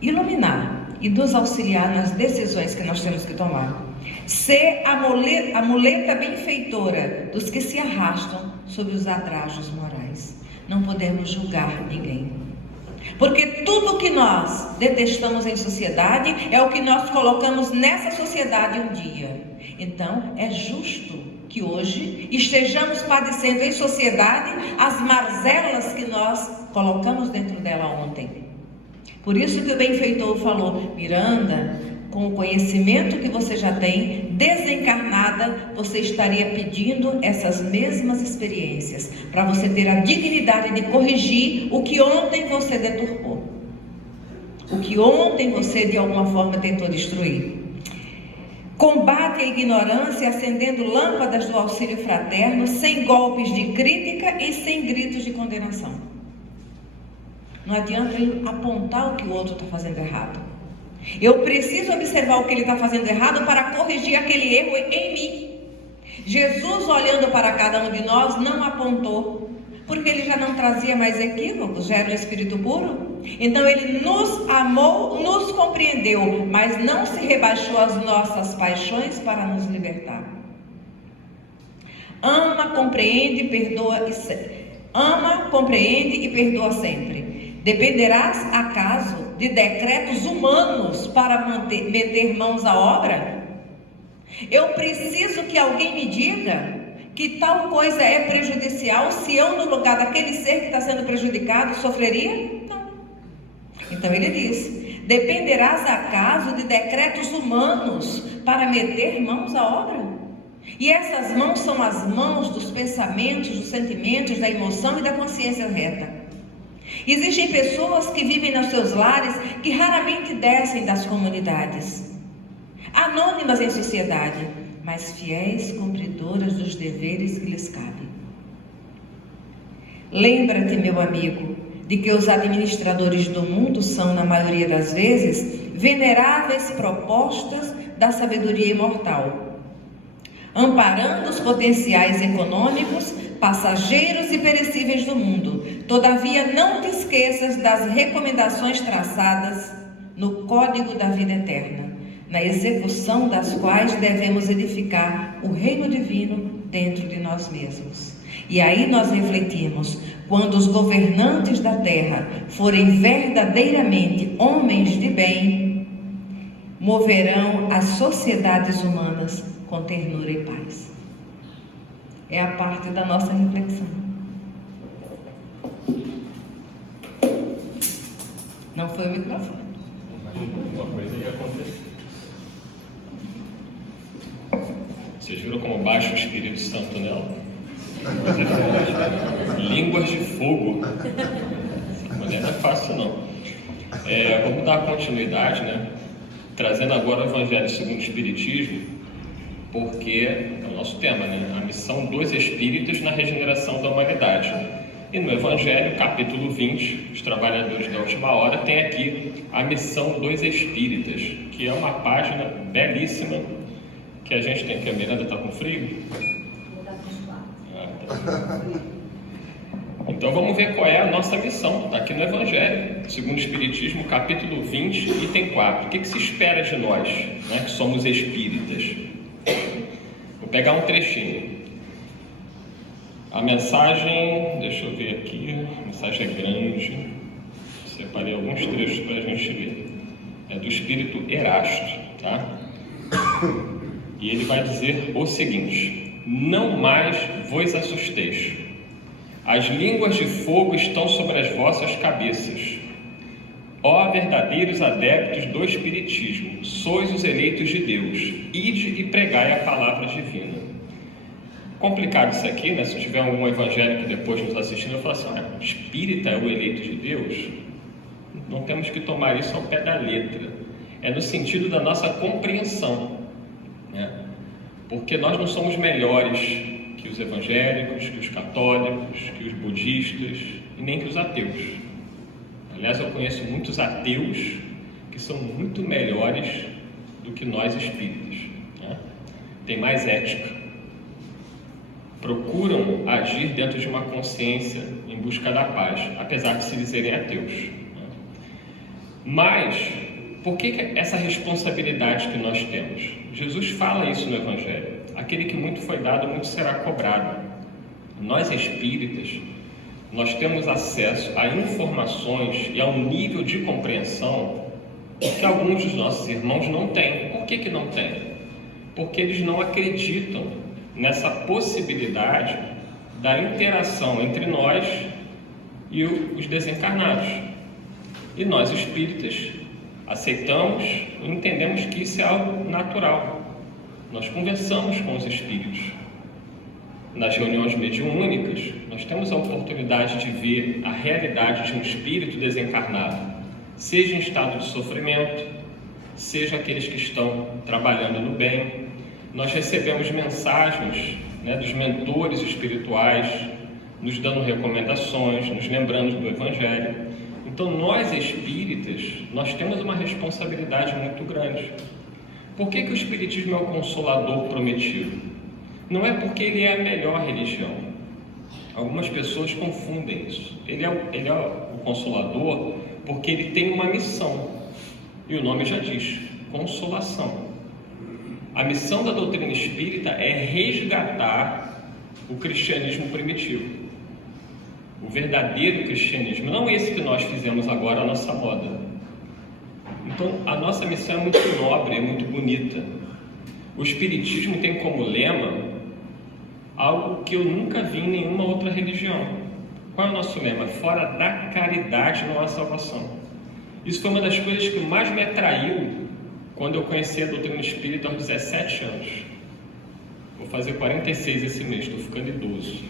iluminar e nos auxiliar nas decisões que nós temos que tomar. Ser a muleta benfeitora dos que se arrastam sobre os atrajos morais. Não podemos julgar ninguém, porque tudo que nós detestamos em sociedade é o que nós colocamos nessa sociedade um dia. Então é justo que hoje estejamos padecendo em sociedade as mazelas que nós colocamos dentro dela ontem. Por isso que o benfeitor falou: Miranda, com o conhecimento que você já tem, desencarnada, você estaria pedindo essas mesmas experiências, para você ter a dignidade de corrigir o que ontem você deturpou, o que ontem você de alguma forma tentou destruir. Combate a ignorância acendendo lâmpadas do auxílio fraterno, sem golpes de crítica e sem gritos de condenação. Não adianta eu apontar o que o outro está fazendo errado. Eu preciso observar o que ele está fazendo errado para corrigir aquele erro em mim. Jesus, olhando para cada um de nós, não apontou, porque ele já não trazia mais equívocos, já era um espírito puro. Então ele nos amou, nos compreendeu, mas não se rebaixou às nossas paixões para nos libertar. Ama, compreende e perdoa sempre. Dependerás, acaso, de decretos humanos para meter mãos à obra? Eu preciso que alguém me diga que tal coisa é prejudicial, se eu, no lugar daquele ser que está sendo prejudicado, sofreria? Não. Então ele diz: dependerás, acaso, de decretos humanos para meter mãos à obra? E essas mãos são as mãos dos pensamentos, dos sentimentos, da emoção e da consciência reta. Existem pessoas que vivem nos seus lares que raramente descem das comunidades, anônimas em sociedade, mas fiéis cumpridoras dos deveres que lhes cabem. Lembra-te, meu amigo, de que os administradores do mundo são, na maioria das vezes, veneráveis propostas da sabedoria imortal, amparando os potenciais econômicos, passageiros e perecíveis do mundo. Todavia, não te esqueças das recomendações traçadas no Código da Vida Eterna, na execução das quais devemos edificar o reino divino dentro de nós mesmos. E aí nós refletimos: quando os governantes da terra forem verdadeiramente homens de bem, moverão as sociedades humanas com ternura e paz. É a parte da nossa reflexão. Não foi o microfone. Uma coisa ia acontecer. Vocês viram como baixa o Espírito Santo nela? Línguas de fogo. Essa mulher não é fácil, não. Vamos dar continuidade, né? Trazendo agora o Evangelho segundo o Espiritismo, porque é o nosso tema, né? A missão dos Espíritos na regeneração da humanidade. E no Evangelho, capítulo 20, os trabalhadores da última hora, tem aqui a missão dos Espíritas, que é uma página belíssima, que a gente tem aqui. A Miranda está com frio? Então vamos ver qual é a nossa missão, está aqui no Evangelho, segundo o Espiritismo, capítulo 20, item 4. O que se espera de nós, né, que somos espíritas? Vou pegar um trechinho. A mensagem, deixa eu ver aqui, a mensagem é grande, separei alguns trechos para a gente ver. É do Espírito Erasto, tá? E ele vai dizer o seguinte: não mais vos assusteis. As línguas de fogo estão sobre as vossas cabeças. Ó verdadeiros adeptos do Espiritismo, sois os eleitos de Deus. Ide e pregai a palavra divina. Complicado isso aqui, né? Se tiver algum evangélico depois nos assistindo, eu falo assim: espírita é o eleito de Deus? Não temos que tomar isso ao pé da letra. É no sentido da nossa compreensão, né? Porque nós não somos melhores que os evangélicos, que os católicos, que os budistas e nem que os ateus. Aliás, eu conheço muitos ateus que são muito melhores do que nós espíritas, né? Tem mais ética, procuram agir dentro de uma consciência em busca da paz, apesar de se dizerem ateus, né? Mas por que essa responsabilidade que nós temos? Jesus fala isso no Evangelho: aquele que muito foi dado, muito será cobrado. Nós espíritas, nós temos acesso a informações e a um nível de compreensão que alguns dos nossos irmãos não têm. Por que não têm? Porque eles não acreditam nessa possibilidade da interação entre nós e os desencarnados. E nós espíritas aceitamos e entendemos que isso é algo natural. Nós conversamos com os espíritos. Nas reuniões mediúnicas, nós temos a oportunidade de ver a realidade de um espírito desencarnado, seja em estado de sofrimento, seja aqueles que estão trabalhando no bem. Nós recebemos mensagens, né, dos mentores espirituais, nos dando recomendações, nos lembrando do Evangelho. Então, nós espíritas, nós temos uma responsabilidade muito grande. Por que o Espiritismo é o consolador prometido? Não é porque ele é a melhor religião. Algumas pessoas confundem isso. Ele é o consolador porque ele tem uma missão, e o nome já diz: consolação. A missão da doutrina espírita é resgatar o cristianismo primitivo, o verdadeiro cristianismo, não esse que nós fizemos agora a nossa moda. Então, a nossa missão é muito nobre, é muito bonita. O Espiritismo tem como lema algo que eu nunca vi em nenhuma outra religião. Qual é o nosso lema? Fora da caridade não há salvação. Isso foi uma das coisas que mais me atraiu quando eu conheci a doutrina espírita aos 17 anos. Vou fazer 46 esse mês, estou ficando idoso,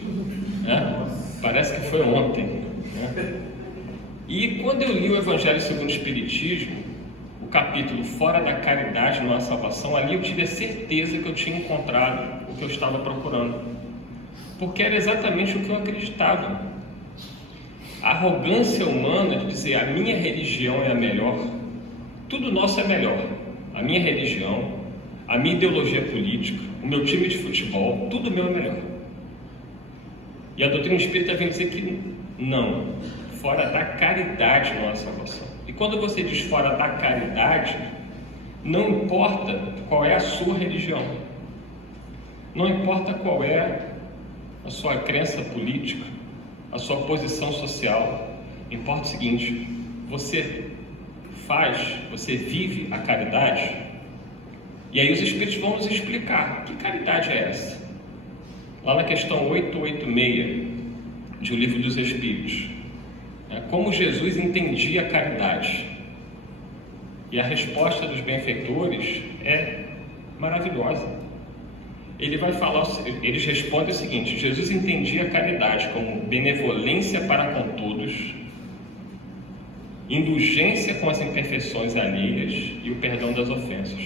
né? Parece que foi ontem, né? E quando eu li o Evangelho segundo o Espiritismo, o capítulo Fora da caridade não há salvação, ali eu tive a certeza que eu tinha encontrado o que eu estava procurando, porque era exatamente o que eu acreditava. A arrogância humana de dizer a minha religião é a melhor, tudo nosso é melhor, a minha religião, a minha ideologia política, o meu time de futebol, tudo meu é melhor. E a doutrina espírita vem dizer que não, fora da caridade não há salvação. E quando você diz fora da caridade, não importa qual é a sua religião, não importa qual é a sua crença política, a sua posição social, importa o seguinte: você vive a caridade. E aí os espíritos vão nos explicar que caridade é essa. Lá na questão 886 de O Livro dos Espíritos, como Jesus entendia a caridade. E a resposta dos benfeitores é maravilhosa. Eles respondem o seguinte: Jesus entendia a caridade como benevolência para com todos, indulgência com as imperfeições alheias e o perdão das ofensas.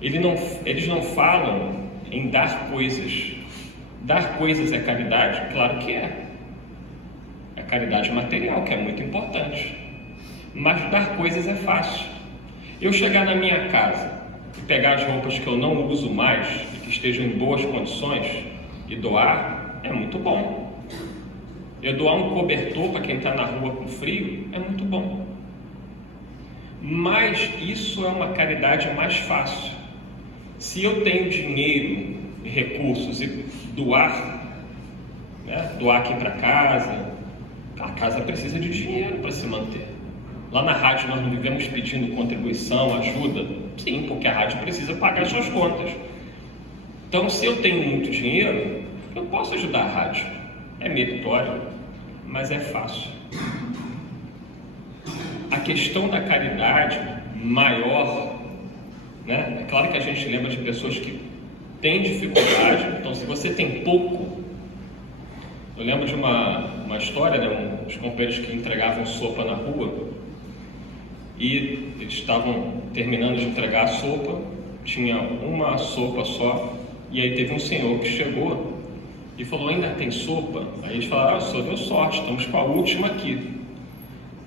Eles não falam em dar coisas. Dar coisas é caridade? Claro que é. É caridade material, que é muito importante. Mas dar coisas é fácil. Eu chegar na minha casa e pegar as roupas que eu não uso mais, que estejam em boas condições, e doar, é muito bom. Eu doar um cobertor para quem está na rua com frio, é muito bom. Mas isso é uma caridade mais fácil. Se eu tenho dinheiro e recursos e doar, doar aqui para casa, a casa precisa de dinheiro para se manter. Lá na rádio nós não vivemos pedindo contribuição, ajuda? Sim, porque a rádio precisa pagar suas contas. Então, se eu tenho muito dinheiro, eu posso ajudar a rádio. É meritório, mas é fácil. A questão da caridade maior, é claro que a gente lembra de pessoas que têm dificuldade. Então, se você tem pouco, eu lembro de uma história, uns companheiros que entregavam sopa na rua, e eles estavam terminando de entregar a sopa, tinha uma sopa só, e aí teve um senhor que chegou e falou: ainda tem sopa? Aí eles falaram: senhor, deu sorte, estamos com a última aqui.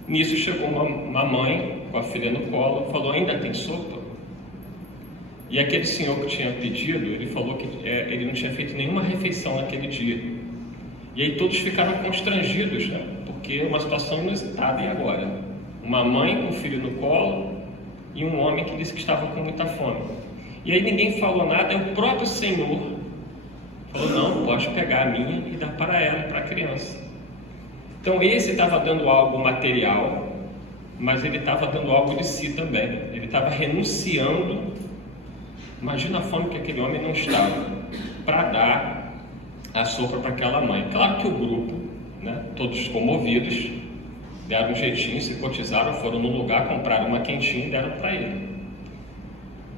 Nisso chegou uma mãe com a filha no colo, falou: ainda tem sopa? E aquele senhor que tinha pedido, ele falou que ele não tinha feito nenhuma refeição naquele dia. E aí todos ficaram constrangidos, né? Porque é uma situação inusitada. E agora? Uma mãe com o filho no colo e um homem que disse que estava com muita fome. E aí ninguém falou nada, o próprio Senhor falou: não, pode pegar a minha e dar para ela, para a criança. Então esse estava dando algo material, mas ele estava dando algo de si também. Ele estava renunciando. Imagina a fome que aquele homem não estava, para dar a sopa para aquela mãe. Claro que o grupo, né, todos comovidos, deram um jeitinho, se cotizaram, foram no lugar, compraram uma quentinha e deram para ele.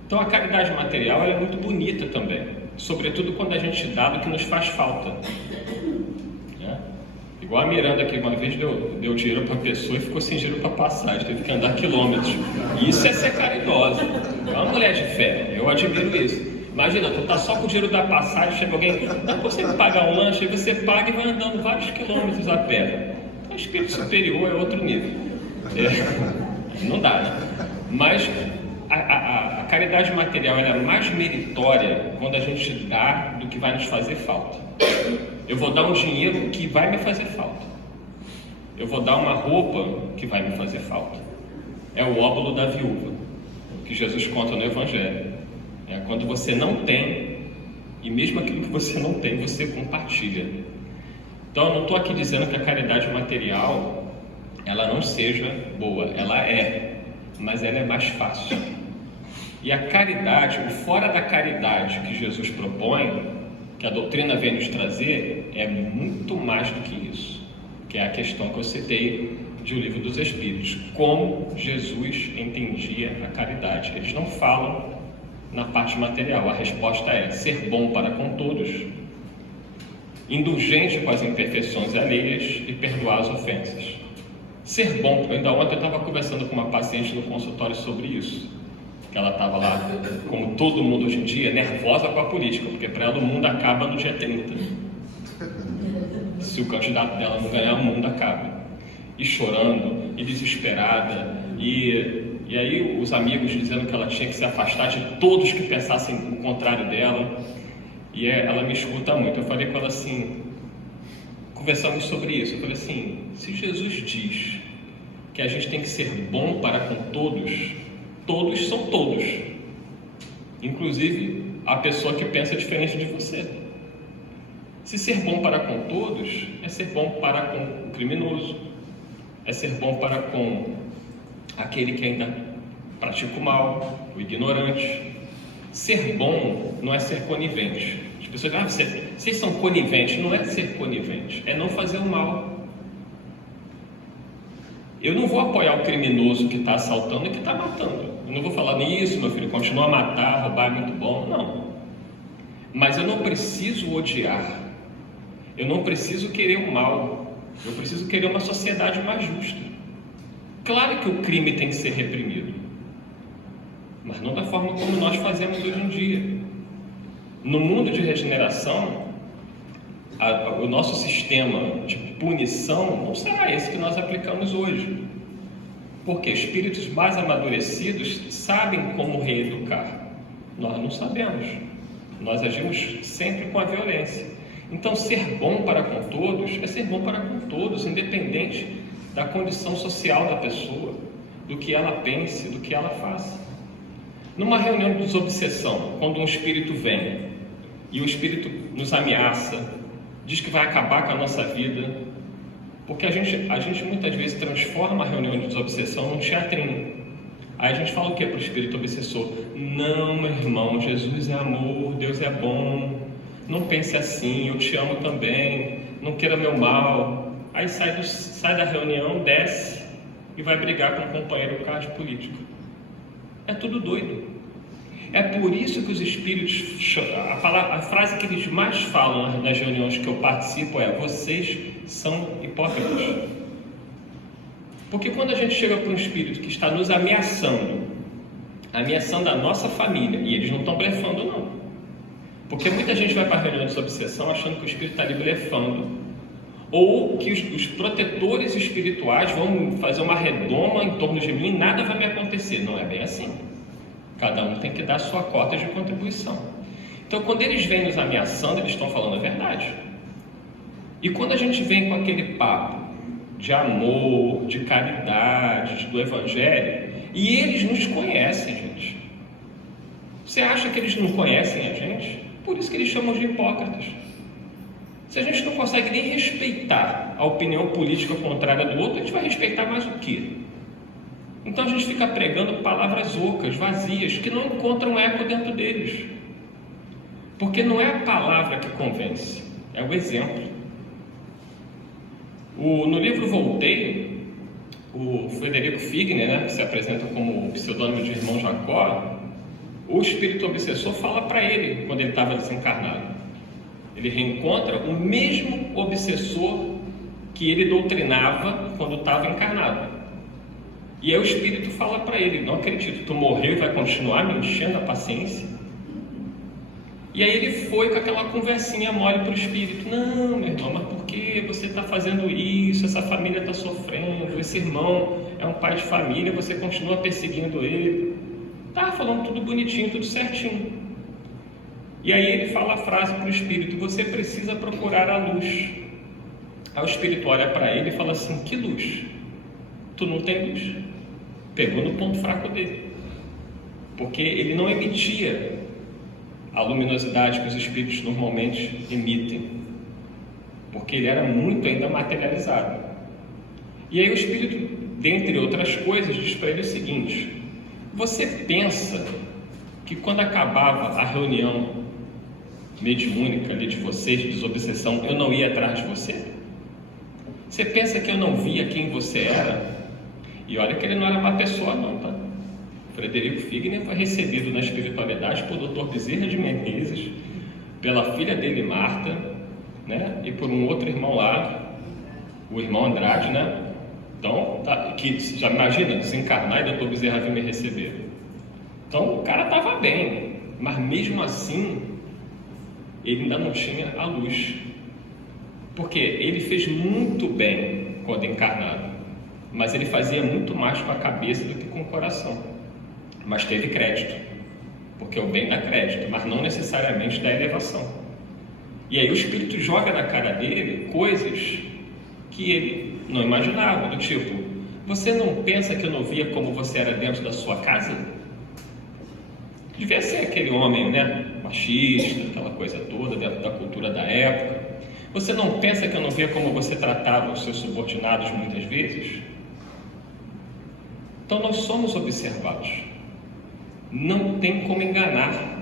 Então a caridade material ela é muito bonita também, sobretudo quando a gente dá do que nos faz falta. Igual a Miranda, que uma vez deu dinheiro para a pessoa e ficou sem dinheiro para passagem, teve que andar quilômetros. Isso é ser caridosa. É uma mulher de fé, eu admiro isso. Imagina, tu tá só com o dinheiro da passagem, chega alguém, você pagar um lanche, aí você paga e vai andando vários quilômetros a pé. Então, o espírito superior é outro nível. Não dá, né? Mas a caridade material ela é mais meritória quando a gente dá do que vai nos fazer falta. Eu vou dar um dinheiro que vai me fazer falta. Eu vou dar uma roupa que vai me fazer falta. É o óbolo da viúva, que Jesus conta no Evangelho. É quando você não tem, e mesmo aquilo que você não tem, você compartilha. Então eu não estou aqui dizendo que a caridade material ela não seja boa, ela é, mas ela é mais fácil. E a caridade, o fora da caridade que Jesus propõe, que a doutrina vem nos trazer, é muito mais do que isso, que é a questão que eu citei de O Livro dos Espíritos, como Jesus entendia a caridade. Eles não falam na parte material, a resposta é ser bom para com todos, indulgente com as imperfeições alheias e perdoar as ofensas. Ser bom, ainda ontem eu estava conversando com uma paciente no consultório sobre isso, que ela estava lá, como todo mundo hoje em dia, nervosa com a política, porque para ela o mundo acaba no dia 30. Se o candidato dela não ganhar, o mundo acaba. E chorando, e desesperada, e aí os amigos dizendo que ela tinha que se afastar de todos que pensassem o contrário dela. E ela me escuta muito. Eu falei com ela assim, conversamos sobre isso, eu falei assim: se Jesus diz que a gente tem que ser bom para com todos, todos são todos, inclusive a pessoa que pensa diferente de você. Se ser bom para com todos é ser bom para com o criminoso, é ser bom para com aquele que ainda pratica o mal, o ignorante. Ser bom não é ser conivente. As pessoas dizem: vocês são coniventes. Não é ser conivente, é não fazer o mal. Eu não vou apoiar o criminoso que está assaltando e que está matando. Eu não vou falar nisso, meu filho, continua a matar, roubar é muito bom. Não. Mas eu não preciso odiar. Eu não preciso querer o mal. Eu preciso querer uma sociedade mais justa. Claro que o crime tem que ser reprimido, mas não da forma como nós fazemos hoje em dia. No mundo de regeneração, o nosso sistema de punição não será esse que nós aplicamos hoje, porque espíritos mais amadurecidos sabem como reeducar. Nós não sabemos, nós agimos sempre com a violência. Então ser bom para com todos é ser bom para com todos, independente da condição social da pessoa, do que ela pense, do que ela faça. Numa reunião de desobsessão, quando um espírito vem e o espírito nos ameaça, diz que vai acabar com a nossa vida, porque a gente muitas vezes transforma a reunião de desobsessão num teatrinho. Aí a gente fala o que para o espírito obsessor? Não, meu irmão, Jesus é amor, Deus é bom, não pense assim, eu te amo também, não queira meu mal. Aí sai da reunião, desce e vai brigar com um companheiro por causa de política. É tudo doido. É por isso que os espíritos, a frase que eles mais falam nas reuniões que eu participo é: vocês são hipócritas. Porque quando a gente chega para um espírito que está nos ameaçando a nossa família, e eles não estão blefando não, porque muita gente vai para a reunião de obsessão achando que o espírito está ali blefando, ou que os protetores espirituais vão fazer uma redoma em torno de mim e nada vai me acontecer. Não é bem assim. Cada um tem que dar a sua cota de contribuição. Então, quando eles vêm nos ameaçando, eles estão falando a verdade. E quando a gente vem com aquele papo de amor, de caridade, do evangelho, e eles nos conhecem, gente. Você acha que eles não conhecem a gente? Por isso que eles chamam de hipócritas. Se a gente não consegue nem respeitar a opinião política contrária do outro, a gente vai respeitar mais o quê? Então a gente fica pregando palavras ocas, vazias, que não encontram eco dentro deles. Porque não é a palavra que convence, é o exemplo. No livro Voltaire, o Frederico Figner, né, que se apresenta como o pseudônimo de Irmão Jacó, o espírito obsessor fala para ele quando ele estava desencarnado. Ele reencontra o mesmo obsessor que ele doutrinava quando estava encarnado. E aí o espírito fala para ele: não acredito, tu morreu e vai continuar me enchendo a paciência? E aí ele foi com aquela conversinha mole para o espírito: não, meu irmão, mas por que você está fazendo isso? Essa família está sofrendo, esse irmão é um pai de família, você continua perseguindo ele. Estava falando tudo bonitinho, tudo certinho. E aí ele fala a frase para o espírito: você precisa procurar a luz. Aí o espírito olha para ele e fala assim: que luz? Tu não tem luz. Pegou no ponto fraco dele, porque ele não emitia a luminosidade que os espíritos normalmente emitem, porque ele era muito ainda materializado. E aí o espírito, dentre outras coisas, diz para ele o seguinte: você pensa que quando acabava a reunião mediúnica ali de vocês, de desobsessão, eu não ia atrás de você? Você pensa que eu não via quem você era? E olha que ele não era uma pessoa não, tá? Frederico Figner foi recebido na espiritualidade por Dr. Bezerra de Menezes, pela filha dele, Marta, né? E por um outro irmão lá, o irmão Andrade, né? Então, que já imagina, desencarnar e Dr. Bezerra vir me receber. Então, o cara estava bem, mas mesmo assim, ele ainda não tinha a luz. Porque ele fez muito bem quando encarnado, mas ele fazia muito mais com a cabeça do que com o coração. Mas teve crédito, porque o bem dá crédito, mas não necessariamente dá elevação. E aí o espírito joga na cara dele coisas que ele não imaginava, do tipo: você não pensa que eu não via como você era dentro da sua casa? Devia ser aquele homem, né, machista, aquela coisa toda, dentro da cultura da época. Você não pensa que eu não via como você tratava os seus subordinados muitas vezes? Então nós somos observados. Não tem como enganar.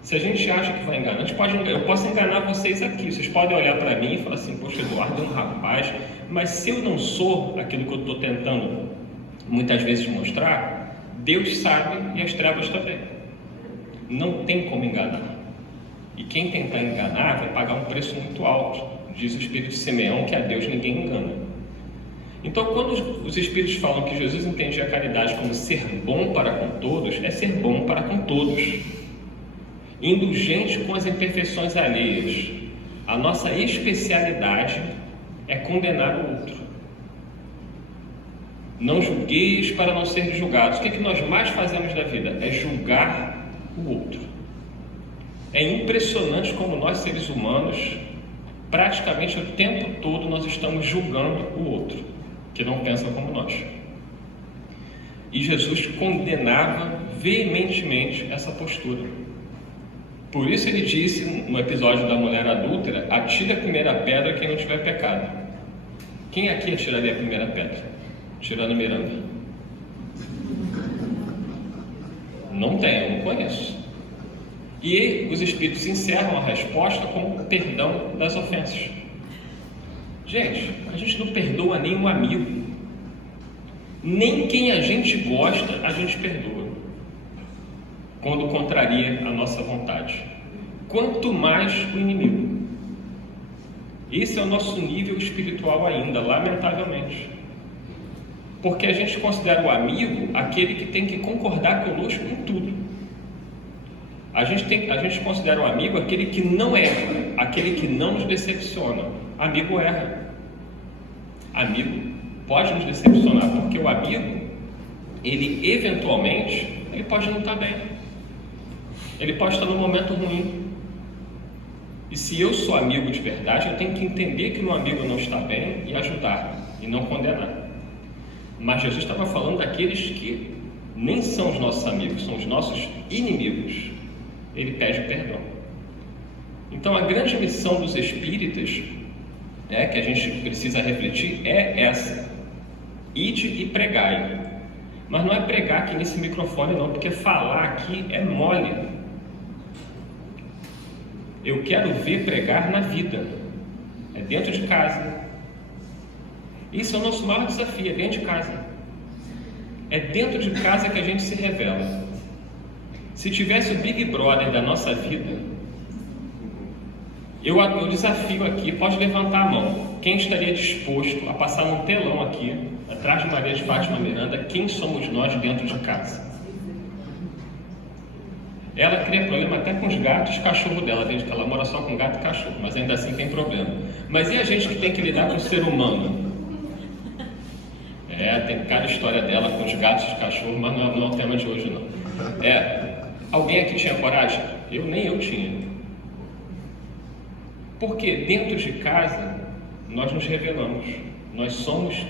Se a gente acha que vai enganar, eu posso enganar vocês aqui. Vocês podem olhar para mim e falar assim: poxa, Eduardo é um rapaz, mas se eu não sou aquilo que eu estou tentando muitas vezes mostrar, Deus sabe e as trevas também. Não tem como enganar. E quem tentar enganar vai pagar um preço muito alto. Diz o Espírito de Simeão que a Deus ninguém engana. Então, quando os Espíritos falam que Jesus entendia a caridade como ser bom para com todos, é ser bom para com todos, indulgente com as imperfeições alheias. A nossa especialidade é condenar o outro. Não julgueis para não ser julgados. O que nós mais fazemos da vida? É julgar o outro. É impressionante como nós, seres humanos, praticamente o tempo todo nós estamos julgando o outro, que não pensa como nós. E Jesus condenava veementemente essa postura. Por isso ele disse no episódio da mulher adúltera: atire a primeira pedra quem não tiver pecado. Quem aqui atiraria a primeira pedra? Tirando Miranda. Não tem, eu não conheço. E os Espíritos encerram a resposta com o perdão das ofensas. Gente, a gente não perdoa nem um amigo. Nem quem a gente gosta, a gente perdoa, quando contraria a nossa vontade. Quanto mais o inimigo. Esse é o nosso nível espiritual ainda, lamentavelmente. Porque a gente considera o amigo aquele que tem que concordar conosco em tudo. A gente considera o amigo aquele que não erra, aquele que não nos decepciona. Amigo erra. Amigo pode nos decepcionar, porque o amigo, ele eventualmente, ele pode não estar bem. Ele pode estar num momento ruim. E se eu sou amigo de verdade, eu tenho que entender que meu amigo não está bem e ajudar, e não condenar. Mas Jesus estava falando daqueles que nem são os nossos amigos, são os nossos inimigos. Ele pede perdão. Então a grande missão dos espíritas, que a gente precisa refletir, é essa: ide e pregai. Mas não é pregar aqui nesse microfone não, porque falar aqui é mole. Eu quero ver pregar na vida, é dentro de casa. Isso é o nosso maior desafio, é dentro de casa. É dentro de casa que a gente se revela. Se tivesse o Big Brother da nossa vida, eu desafio aqui, pode levantar a mão, quem estaria disposto a passar num telão aqui, atrás de Maria de Fátima Miranda, quem somos nós dentro de casa? Ela cria problema até com os gatos e cachorro dela, desde que ela mora só com gato e cachorro, mas ainda assim tem problema. Mas e a gente que tem que lidar com o ser humano? Tem cada história dela com os gatos e os cachorros, mas não é o tema de hoje não. Alguém aqui tinha coragem? Nem eu tinha. Porque dentro de casa nós nos revelamos, nós somos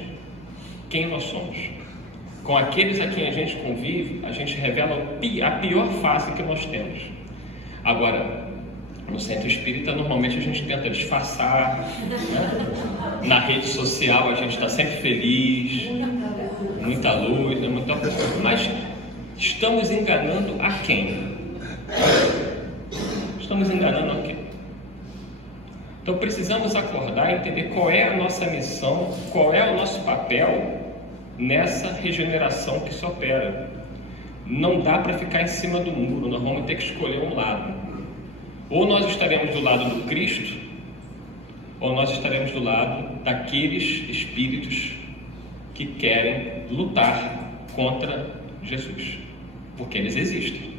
quem nós somos. Com aqueles a quem a gente convive, a gente revela a pior face que nós temos. Agora, no centro espírita, normalmente a gente tenta disfarçar, né? Na rede social a gente está sempre feliz, muita luz, muita coisa. Mas estamos enganando a quem? Estamos enganando a quem? Então precisamos acordar e entender qual é a nossa missão, qual é o nosso papel nessa regeneração que se opera. Não dá para ficar em cima do muro, nós vamos ter que escolher um lado. Ou nós estaremos do lado do Cristo, ou nós estaremos do lado daqueles espíritos que querem lutar contra Jesus, porque eles existem.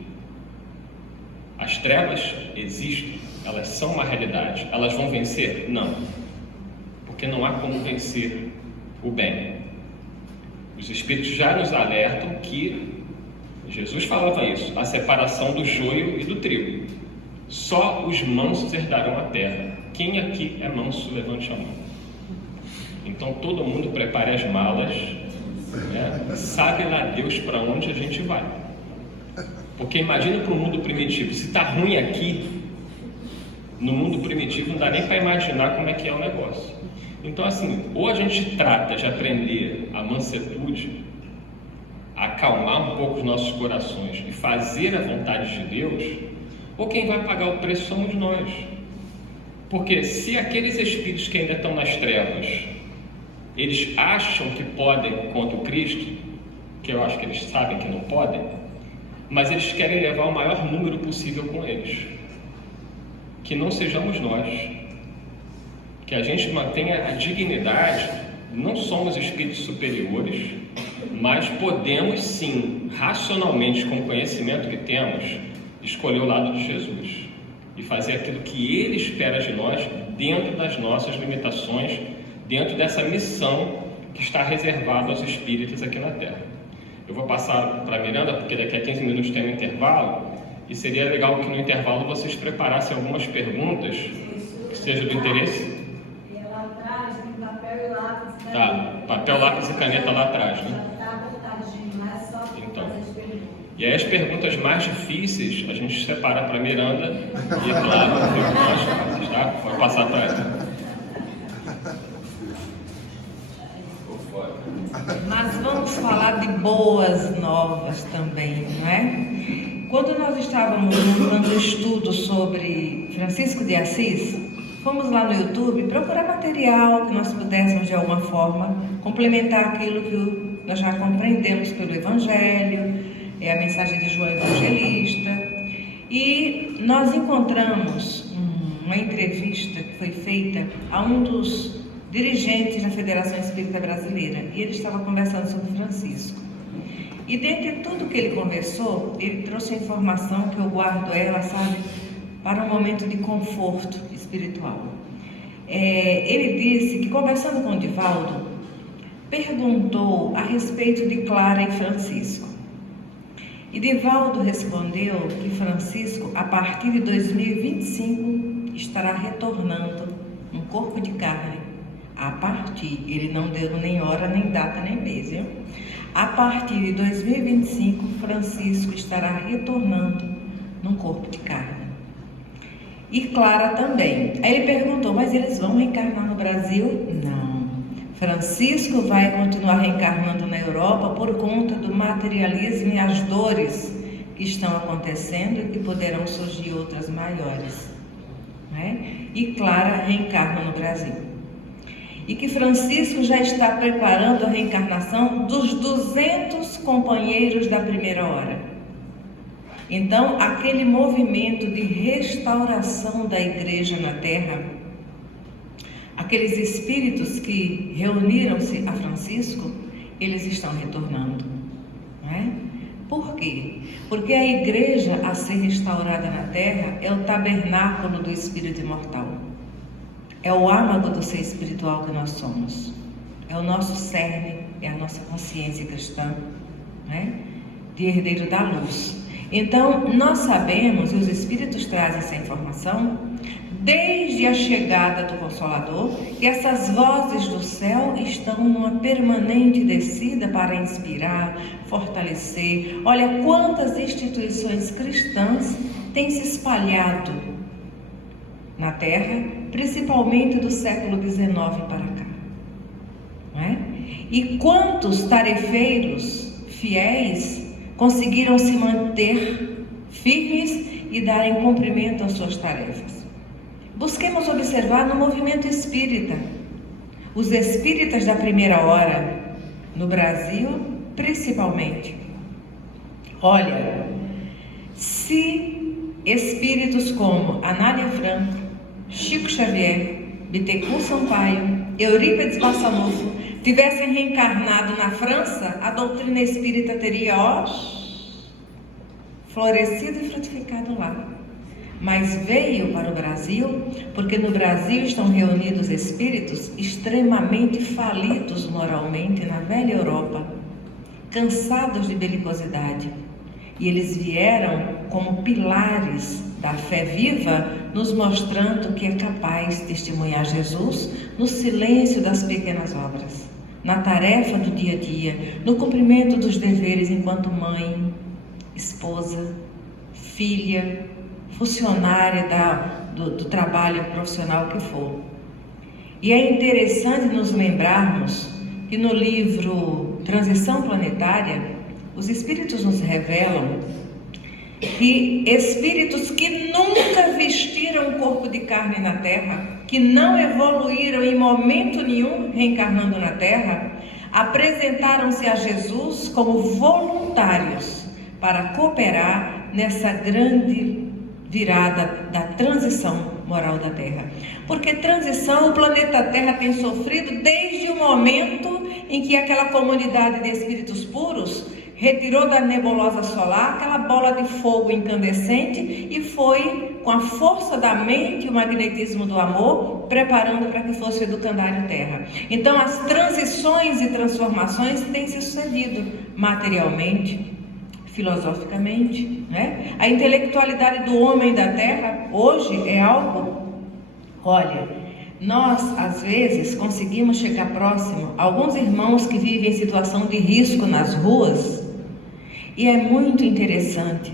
As trevas existem, elas são uma realidade. Elas vão vencer? Não, porque não há como vencer o bem. Os espíritos já nos alertam que Jesus falava isso, a separação do joio e do trigo. Só os mansos herdarão a terra. Quem aqui é manso, levante a mão. Então todo mundo prepare as malas, sabe lá Deus para onde a gente vai. Porque imagina para o mundo primitivo, se está ruim aqui, no mundo primitivo não dá nem para imaginar como é que é o negócio. Então assim, ou a gente trata de aprender a mansuetude, acalmar um pouco os nossos corações e fazer a vontade de Deus, ou quem vai pagar o preço somos nós. Porque se aqueles espíritos que ainda estão nas trevas, eles acham que podem contra o Cristo, que eu acho que eles sabem que não podem, mas eles querem levar o maior número possível com eles. Que não sejamos nós, que a gente mantenha a dignidade. Não somos espíritos superiores, mas podemos sim, racionalmente, com o conhecimento que temos, escolher o lado de Jesus e fazer aquilo que Ele espera de nós, dentro das nossas limitações, dentro dessa missão que está reservada aos espíritos aqui na Terra. Eu vou passar para a Miranda, porque daqui a 15 minutos tem um intervalo, e seria legal que no intervalo vocês preparassem algumas perguntas que sejam do interesse. E lá atrás tem papel e lápis. Tá, papel, lápis e caneta lá atrás, né? Tá botadinho, não é só Então. fazer as perguntas. E aí as perguntas mais difíceis a gente separa para a Miranda e, claro, as mais fáceis, tá? Pode passar para ela. Mas vamos falar de boas novas também, não é? Quando nós estávamos montando um estudo sobre Francisco de Assis, fomos lá no YouTube procurar material que nós pudéssemos de alguma forma complementar aquilo que nós já compreendemos pelo Evangelho, a mensagem de João Evangelista, e nós encontramos uma entrevista que foi feita a um dos dirigentes da Federação Espírita Brasileira, e ele estava conversando sobre Francisco. E dentre tudo que ele conversou, ele trouxe a informação que eu guardo ela, sabe, para um momento de conforto espiritual. ele disse que, conversando com o Divaldo, perguntou a respeito de Clara e Francisco. E Divaldo respondeu que Francisco, a partir de 2025, estará retornando um corpo de carne. A partir, ele não deu nem hora, nem data, nem mês, viu? A partir de 2025, Francisco estará retornando num corpo de carne. E Clara também. Aí ele perguntou, mas eles vão reencarnar no Brasil? Não. Francisco vai continuar reencarnando na Europa por conta do materialismo e as dores que estão acontecendo e que poderão surgir outras maiores, né? E Clara reencarna no Brasil. E que Francisco já está preparando a reencarnação dos 200 companheiros da primeira hora. Então, aquele movimento de restauração da igreja na Terra, aqueles espíritos que reuniram-se a Francisco, eles estão retornando, não é? Por quê? Porque a igreja a ser restaurada na Terra é o tabernáculo do Espírito imortal. É o âmago do ser espiritual que nós somos. É o nosso cerne, é a nossa consciência cristã, né? De herdeiro da luz. Então, nós sabemos, e os Espíritos trazem essa informação, desde a chegada do Consolador, que essas vozes do céu estão numa permanente descida para inspirar, fortalecer. Olha quantas instituições cristãs têm se espalhado na Terra, principalmente do século XIX para cá, não é? E quantos tarefeiros fiéis conseguiram se manter firmes e darem cumprimento às suas tarefas. Busquemos observar no movimento espírita, os espíritas da primeira hora, no Brasil principalmente. Olha, se espíritos como Anália Franco, Chico Xavier, Bittencourt Sampaio, Eurípides Passanufo tivessem reencarnado na França, a doutrina espírita teria, florescido e frutificado lá. Mas veio para o Brasil, porque no Brasil estão reunidos espíritos extremamente falidos moralmente na velha Europa, cansados de belicosidade. E eles vieram como pilares da fé viva, nos mostrando que é capaz de testemunhar Jesus no silêncio das pequenas obras, na tarefa do dia a dia, no cumprimento dos deveres enquanto mãe, esposa, filha, funcionária do trabalho profissional que for. E é interessante nos lembrarmos que no livro Transição Planetária, os Espíritos nos revelam que espíritos que nunca vestiram um corpo de carne na Terra, que não evoluíram em momento nenhum reencarnando na Terra, apresentaram-se a Jesus como voluntários para cooperar nessa grande virada da transição moral da Terra. Porque transição o planeta Terra tem sofrido desde o momento em que aquela comunidade de espíritos puros retirou da nebulosa solar aquela bola de fogo incandescente e foi, com a força da mente e o magnetismo do amor, preparando para que fosse o educandário Terra. Então, as transições e transformações têm se sucedido materialmente, filosoficamente, né? A intelectualidade do homem da Terra hoje é algo, olha, nós às vezes conseguimos chegar próximo a alguns irmãos que vivem em situação de risco nas ruas, e é muito interessante,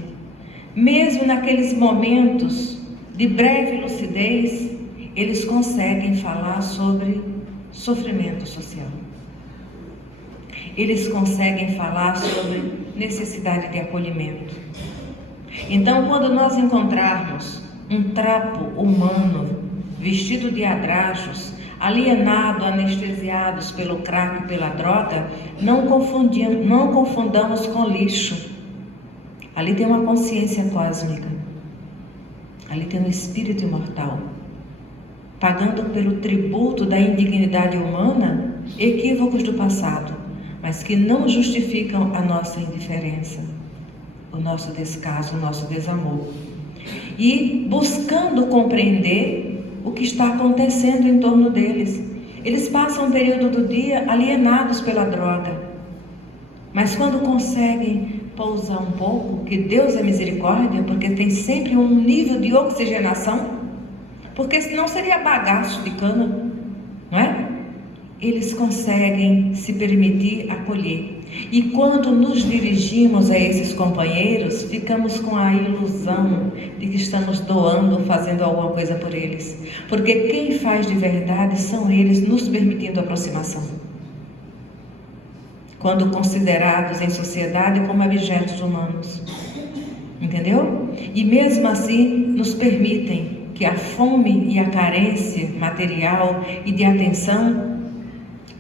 mesmo naqueles momentos de breve lucidez, eles conseguem falar sobre sofrimento social. Eles conseguem falar sobre necessidade de acolhimento. Então, quando nós encontrarmos um trapo humano vestido de adrajos, alienado, anestesiados pelo crack e pela droga, não confundamos com lixo. Ali tem uma consciência cósmica. Ali tem um espírito imortal, pagando pelo tributo da indignidade humana equívocos do passado, mas que não justificam a nossa indiferença, o nosso descaso, o nosso desamor. E buscando compreender o que está acontecendo em torno deles. Eles passam um período do dia alienados pela droga, mas quando conseguem pousar um pouco, que Deus é misericórdia, porque tem sempre um nível de oxigenação, porque senão seria bagaço de cana, não é? Eles conseguem se permitir acolher. E quando nos dirigimos a esses companheiros, ficamos com a ilusão de que estamos doando, fazendo alguma coisa por eles. Porque quem faz de verdade são eles, nos permitindo aproximação. Quando considerados em sociedade como objetos humanos. Entendeu? E mesmo assim, nos permitem que a fome e a carência material e de atenção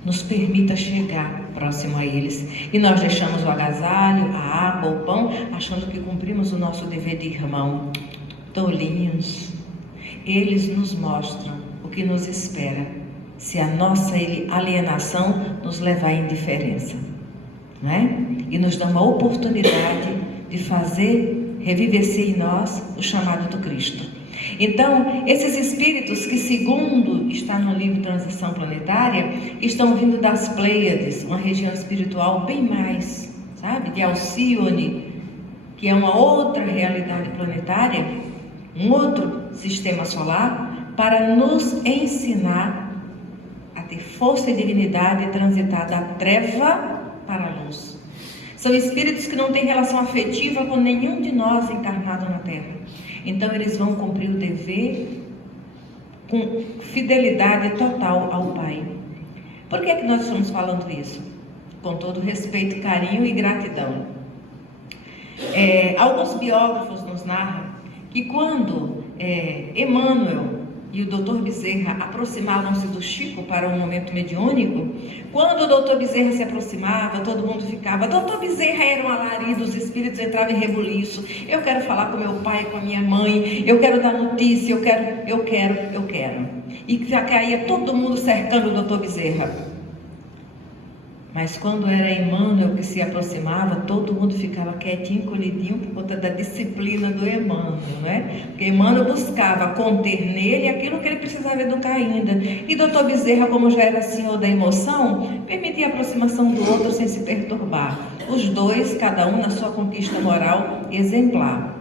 nos permita chegar próximo a eles. E nós deixamos o agasalho, a água, o pão, achando que cumprimos o nosso dever de irmão. Tolinhos. Eles nos mostram o que nos espera se a nossa alienação nos levar à indiferença, não é? E nos dá uma oportunidade de fazer reviver-se em nós o chamado do Cristo. Então, esses espíritos que, segundo está no livro Transição Planetária, estão vindo das Pleiades, uma região espiritual bem mais, sabe, de Alcione, que é uma outra realidade planetária, um outro sistema solar, para nos ensinar a ter força e dignidade e transitar da treva para a luz. São espíritos que não têm relação afetiva com nenhum de nós encarnado na Terra. Então eles vão cumprir o dever com fidelidade total ao Pai. Por que é que nós estamos falando isso? Com todo respeito, carinho e gratidão. Alguns biógrafos nos narram que quando Emmanuel e o Dr. Bezerra aproximavam-se do Chico para um momento mediúnico, quando o Dr. Bezerra se aproximava, todo mundo ficava, Dr. Bezerra era um alarido, os espíritos entravam em rebuliço, eu quero falar com meu pai, com a minha mãe, eu quero dar notícia, eu quero. E caía todo mundo cercando o Dr. Bezerra. Mas quando era Emmanuel que se aproximava, todo mundo ficava quietinho, colhidinho, por conta da disciplina do Emmanuel, não é? Porque Emmanuel buscava conter nele aquilo que ele precisava educar ainda. E Dr. Bezerra, como já era senhor da emoção, permitia a aproximação do outro sem se perturbar. Os dois, cada um na sua conquista moral exemplar.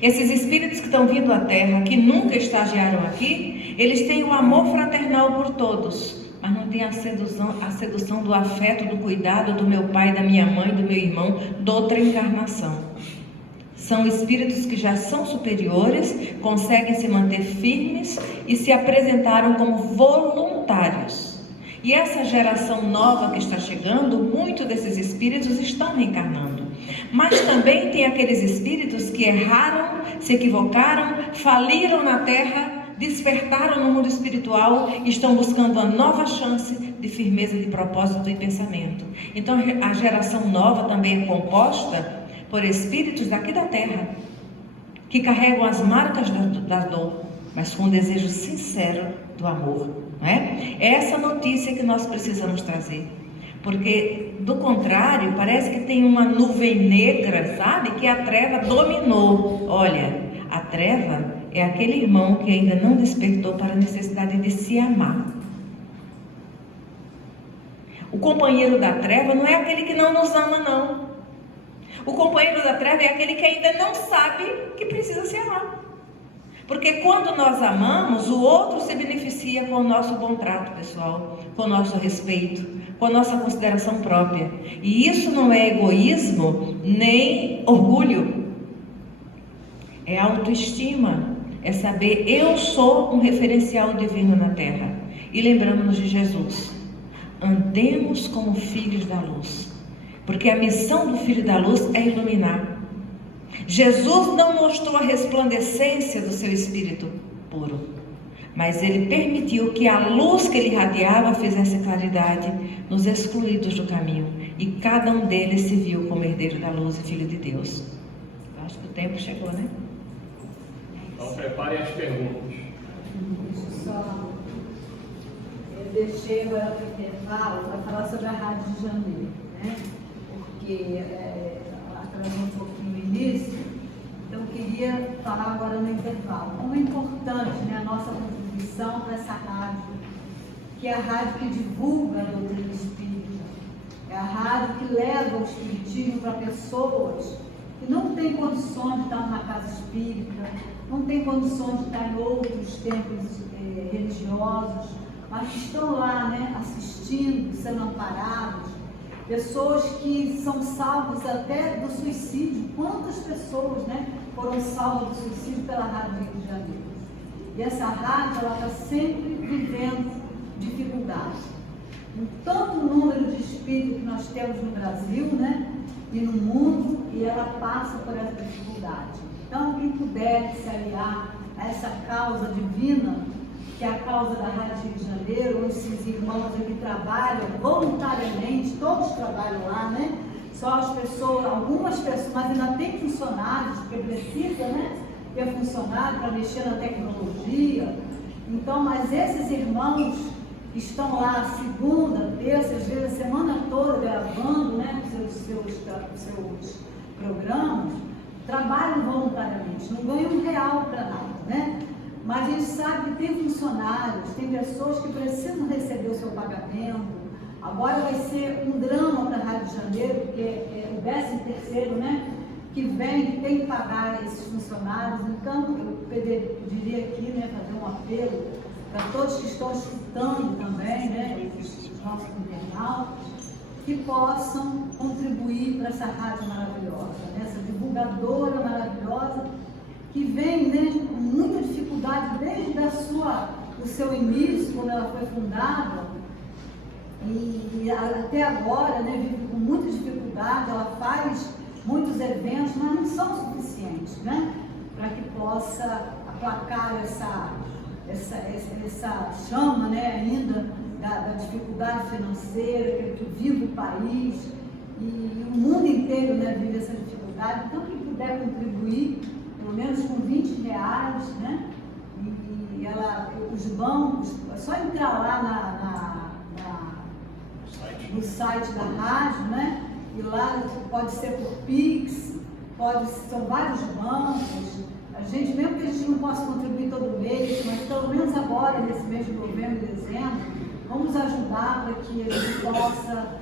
Esses espíritos que estão vindo à Terra, que nunca estagiaram aqui, eles têm um amor fraternal por todos, mas não tem a sedução do afeto, do cuidado do meu pai, da minha mãe, do meu irmão, de outra encarnação. São espíritos que já são superiores, conseguem se manter firmes e se apresentaram como voluntários. E essa geração nova que está chegando, muitos desses espíritos estão reencarnando. Mas também tem aqueles espíritos que erraram, se equivocaram, faliram na Terra, despertaram no mundo espiritual e estão buscando uma nova chance de firmeza de propósito e pensamento. Então a geração nova também é composta por espíritos daqui da Terra, que carregam as marcas da dor, mas com um desejo sincero do amor, não é? É essa notícia que nós precisamos trazer, porque do contrário parece que tem uma nuvem negra, sabe, que a treva dominou. Olha, a treva é aquele irmão que ainda não despertou para a necessidade de se amar. O companheiro da treva não é aquele que não nos ama, não. O companheiro da treva é aquele que ainda não sabe que precisa se amar. Porque quando nós amamos, o outro se beneficia com o nosso bom trato pessoal, com o nosso respeito, com a nossa consideração própria. E isso não é egoísmo, nem orgulho. É autoestima. É saber, eu sou um referencial divino na Terra. E lembramos-nos de Jesus. Andemos como filhos da luz. Porque a missão do Filho da Luz é iluminar. Jesus não mostrou a resplandecência do seu espírito puro, mas ele permitiu que a luz que ele irradiava fizesse claridade nos excluídos do caminho. E cada um deles se viu como herdeiro da luz e filho de Deus. Eu acho que o tempo chegou, né? Então preparem as perguntas. Eu deixei agora para o intervalo para falar sobre a Rádio de Janeiro, né? Porque atrasou um pouquinho o início, então eu queria queria falar agora no intervalo. Como é importante, né, a nossa contribuição para essa rádio, que é a rádio que divulga a doutrina espírita, é a rádio que leva o espiritismo para pessoas que não têm condições de estar numa casa espírita, não têm condições de estar em outros templos religiosos, mas que estão lá, né, assistindo, sendo amparados, pessoas que são salvas até do suicídio. Quantas pessoas, né, foram salvas do suicídio pela Rádio Rio de Janeiro? E essa rádio, ela está sempre vivendo dificuldades. Um tanto número de espíritos que nós temos no Brasil, né, e no mundo, e ela passa por essa dificuldade. Então, quem puder se aliar a essa causa divina, que é a causa da Rádio Rio de Janeiro, onde esses irmãos aqui trabalham voluntariamente, todos trabalham lá, né? Só as pessoas, algumas pessoas, mas ainda tem funcionários, porque precisa, né, ter funcionário para mexer na tecnologia. Então, mas esses irmãos estão lá segunda, terça, às vezes a semana toda gravando, né, seus programas, trabalham voluntariamente, não ganham R$1 para nada, né? Mas a gente sabe que tem funcionários, tem pessoas que precisam receber o seu pagamento. Agora vai ser um drama para a Rádio de Janeiro, porque é o 13º, né, que vem, que tem que pagar esses funcionários. Então, eu pediria aqui, né, fazer um apelo para todos que estão escutando também, né, esses nossos internautas, que possam contribuir para essa rádio maravilhosa, né, essa divulgadora maravilhosa, que vem, né, com muita dificuldade desde o seu início, quando ela foi fundada, e até agora, né, vive com muita dificuldade. Ela faz muitos eventos, mas não são suficientes, né, para que possa aplacar essa chama, né, ainda da dificuldade financeira que vive o país, e o mundo inteiro, né, vive essa dificuldade. Então, quem puder contribuir, pelo menos com R$20, né? E os bancos, é só entrar lá no site da rádio, né? E lá pode ser por Pix, são vários bancos. A gente, mesmo que a gente não possa contribuir todo mês, mas pelo menos agora, nesse mês de novembro e dezembro, vamos ajudar para que a gente possa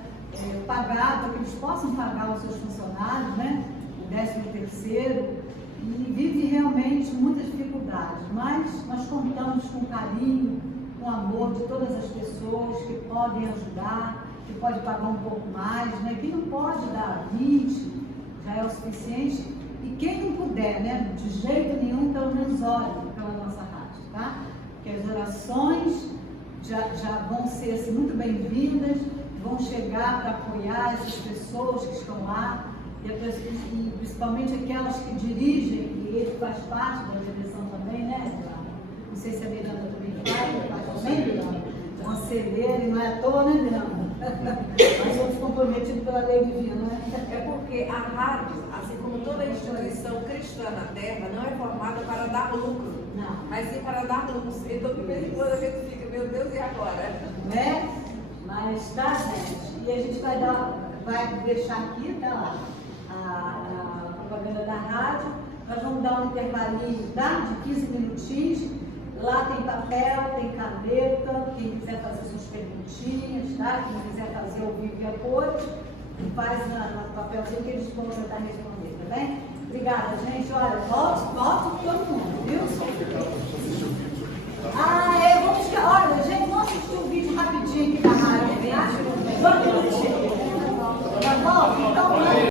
pagar, para que eles possam pagar os seus funcionários, né? O 13º. E vive realmente muitas dificuldades, mas nós contamos com o carinho, com o amor de todas as pessoas que podem ajudar, que pode pagar um pouco mais, né? Quem não pode dar 20, já é o suficiente. E quem não puder, né, de jeito nenhum, pelo menos ore pela nossa rádio, tá? Porque as orações já vão ser assim, muito bem-vindas, vão chegar para apoiar essas pessoas que estão lá. E principalmente aquelas que dirigem, e ele faz parte da direção também, né, Miranda? Não sei se a Miranda também faz também, Miranda? Conselheira, e não é à toa, né, Miranda? Mas somos comprometidos pela lei divina, né? É porque a rádio, assim como toda instituição cristã na Terra, não é formada para dar lucro, Não. mas sim para dar luz. Então, de vez em quando a gente fica, meu Deus, e agora? Né? Mas tá, gente. E a gente vai deixar aqui, tá lá, a propaganda da rádio. Nós vamos dar um intervalinho, tá? De 15 minutinhos. Lá tem papel, tem caneta, quem quiser fazer suas perguntinhas, tá? Quem quiser fazer ao vivo e a cores, faz no papelzinho que eles vão tentar responder, tá bem? Obrigada, gente. Olha, volte todo mundo, viu? Vamos ficar. Olha, gente, vamos assistir o vídeo rapidinho aqui da rádio, tá? Só um minutinho. Tá bom? Então,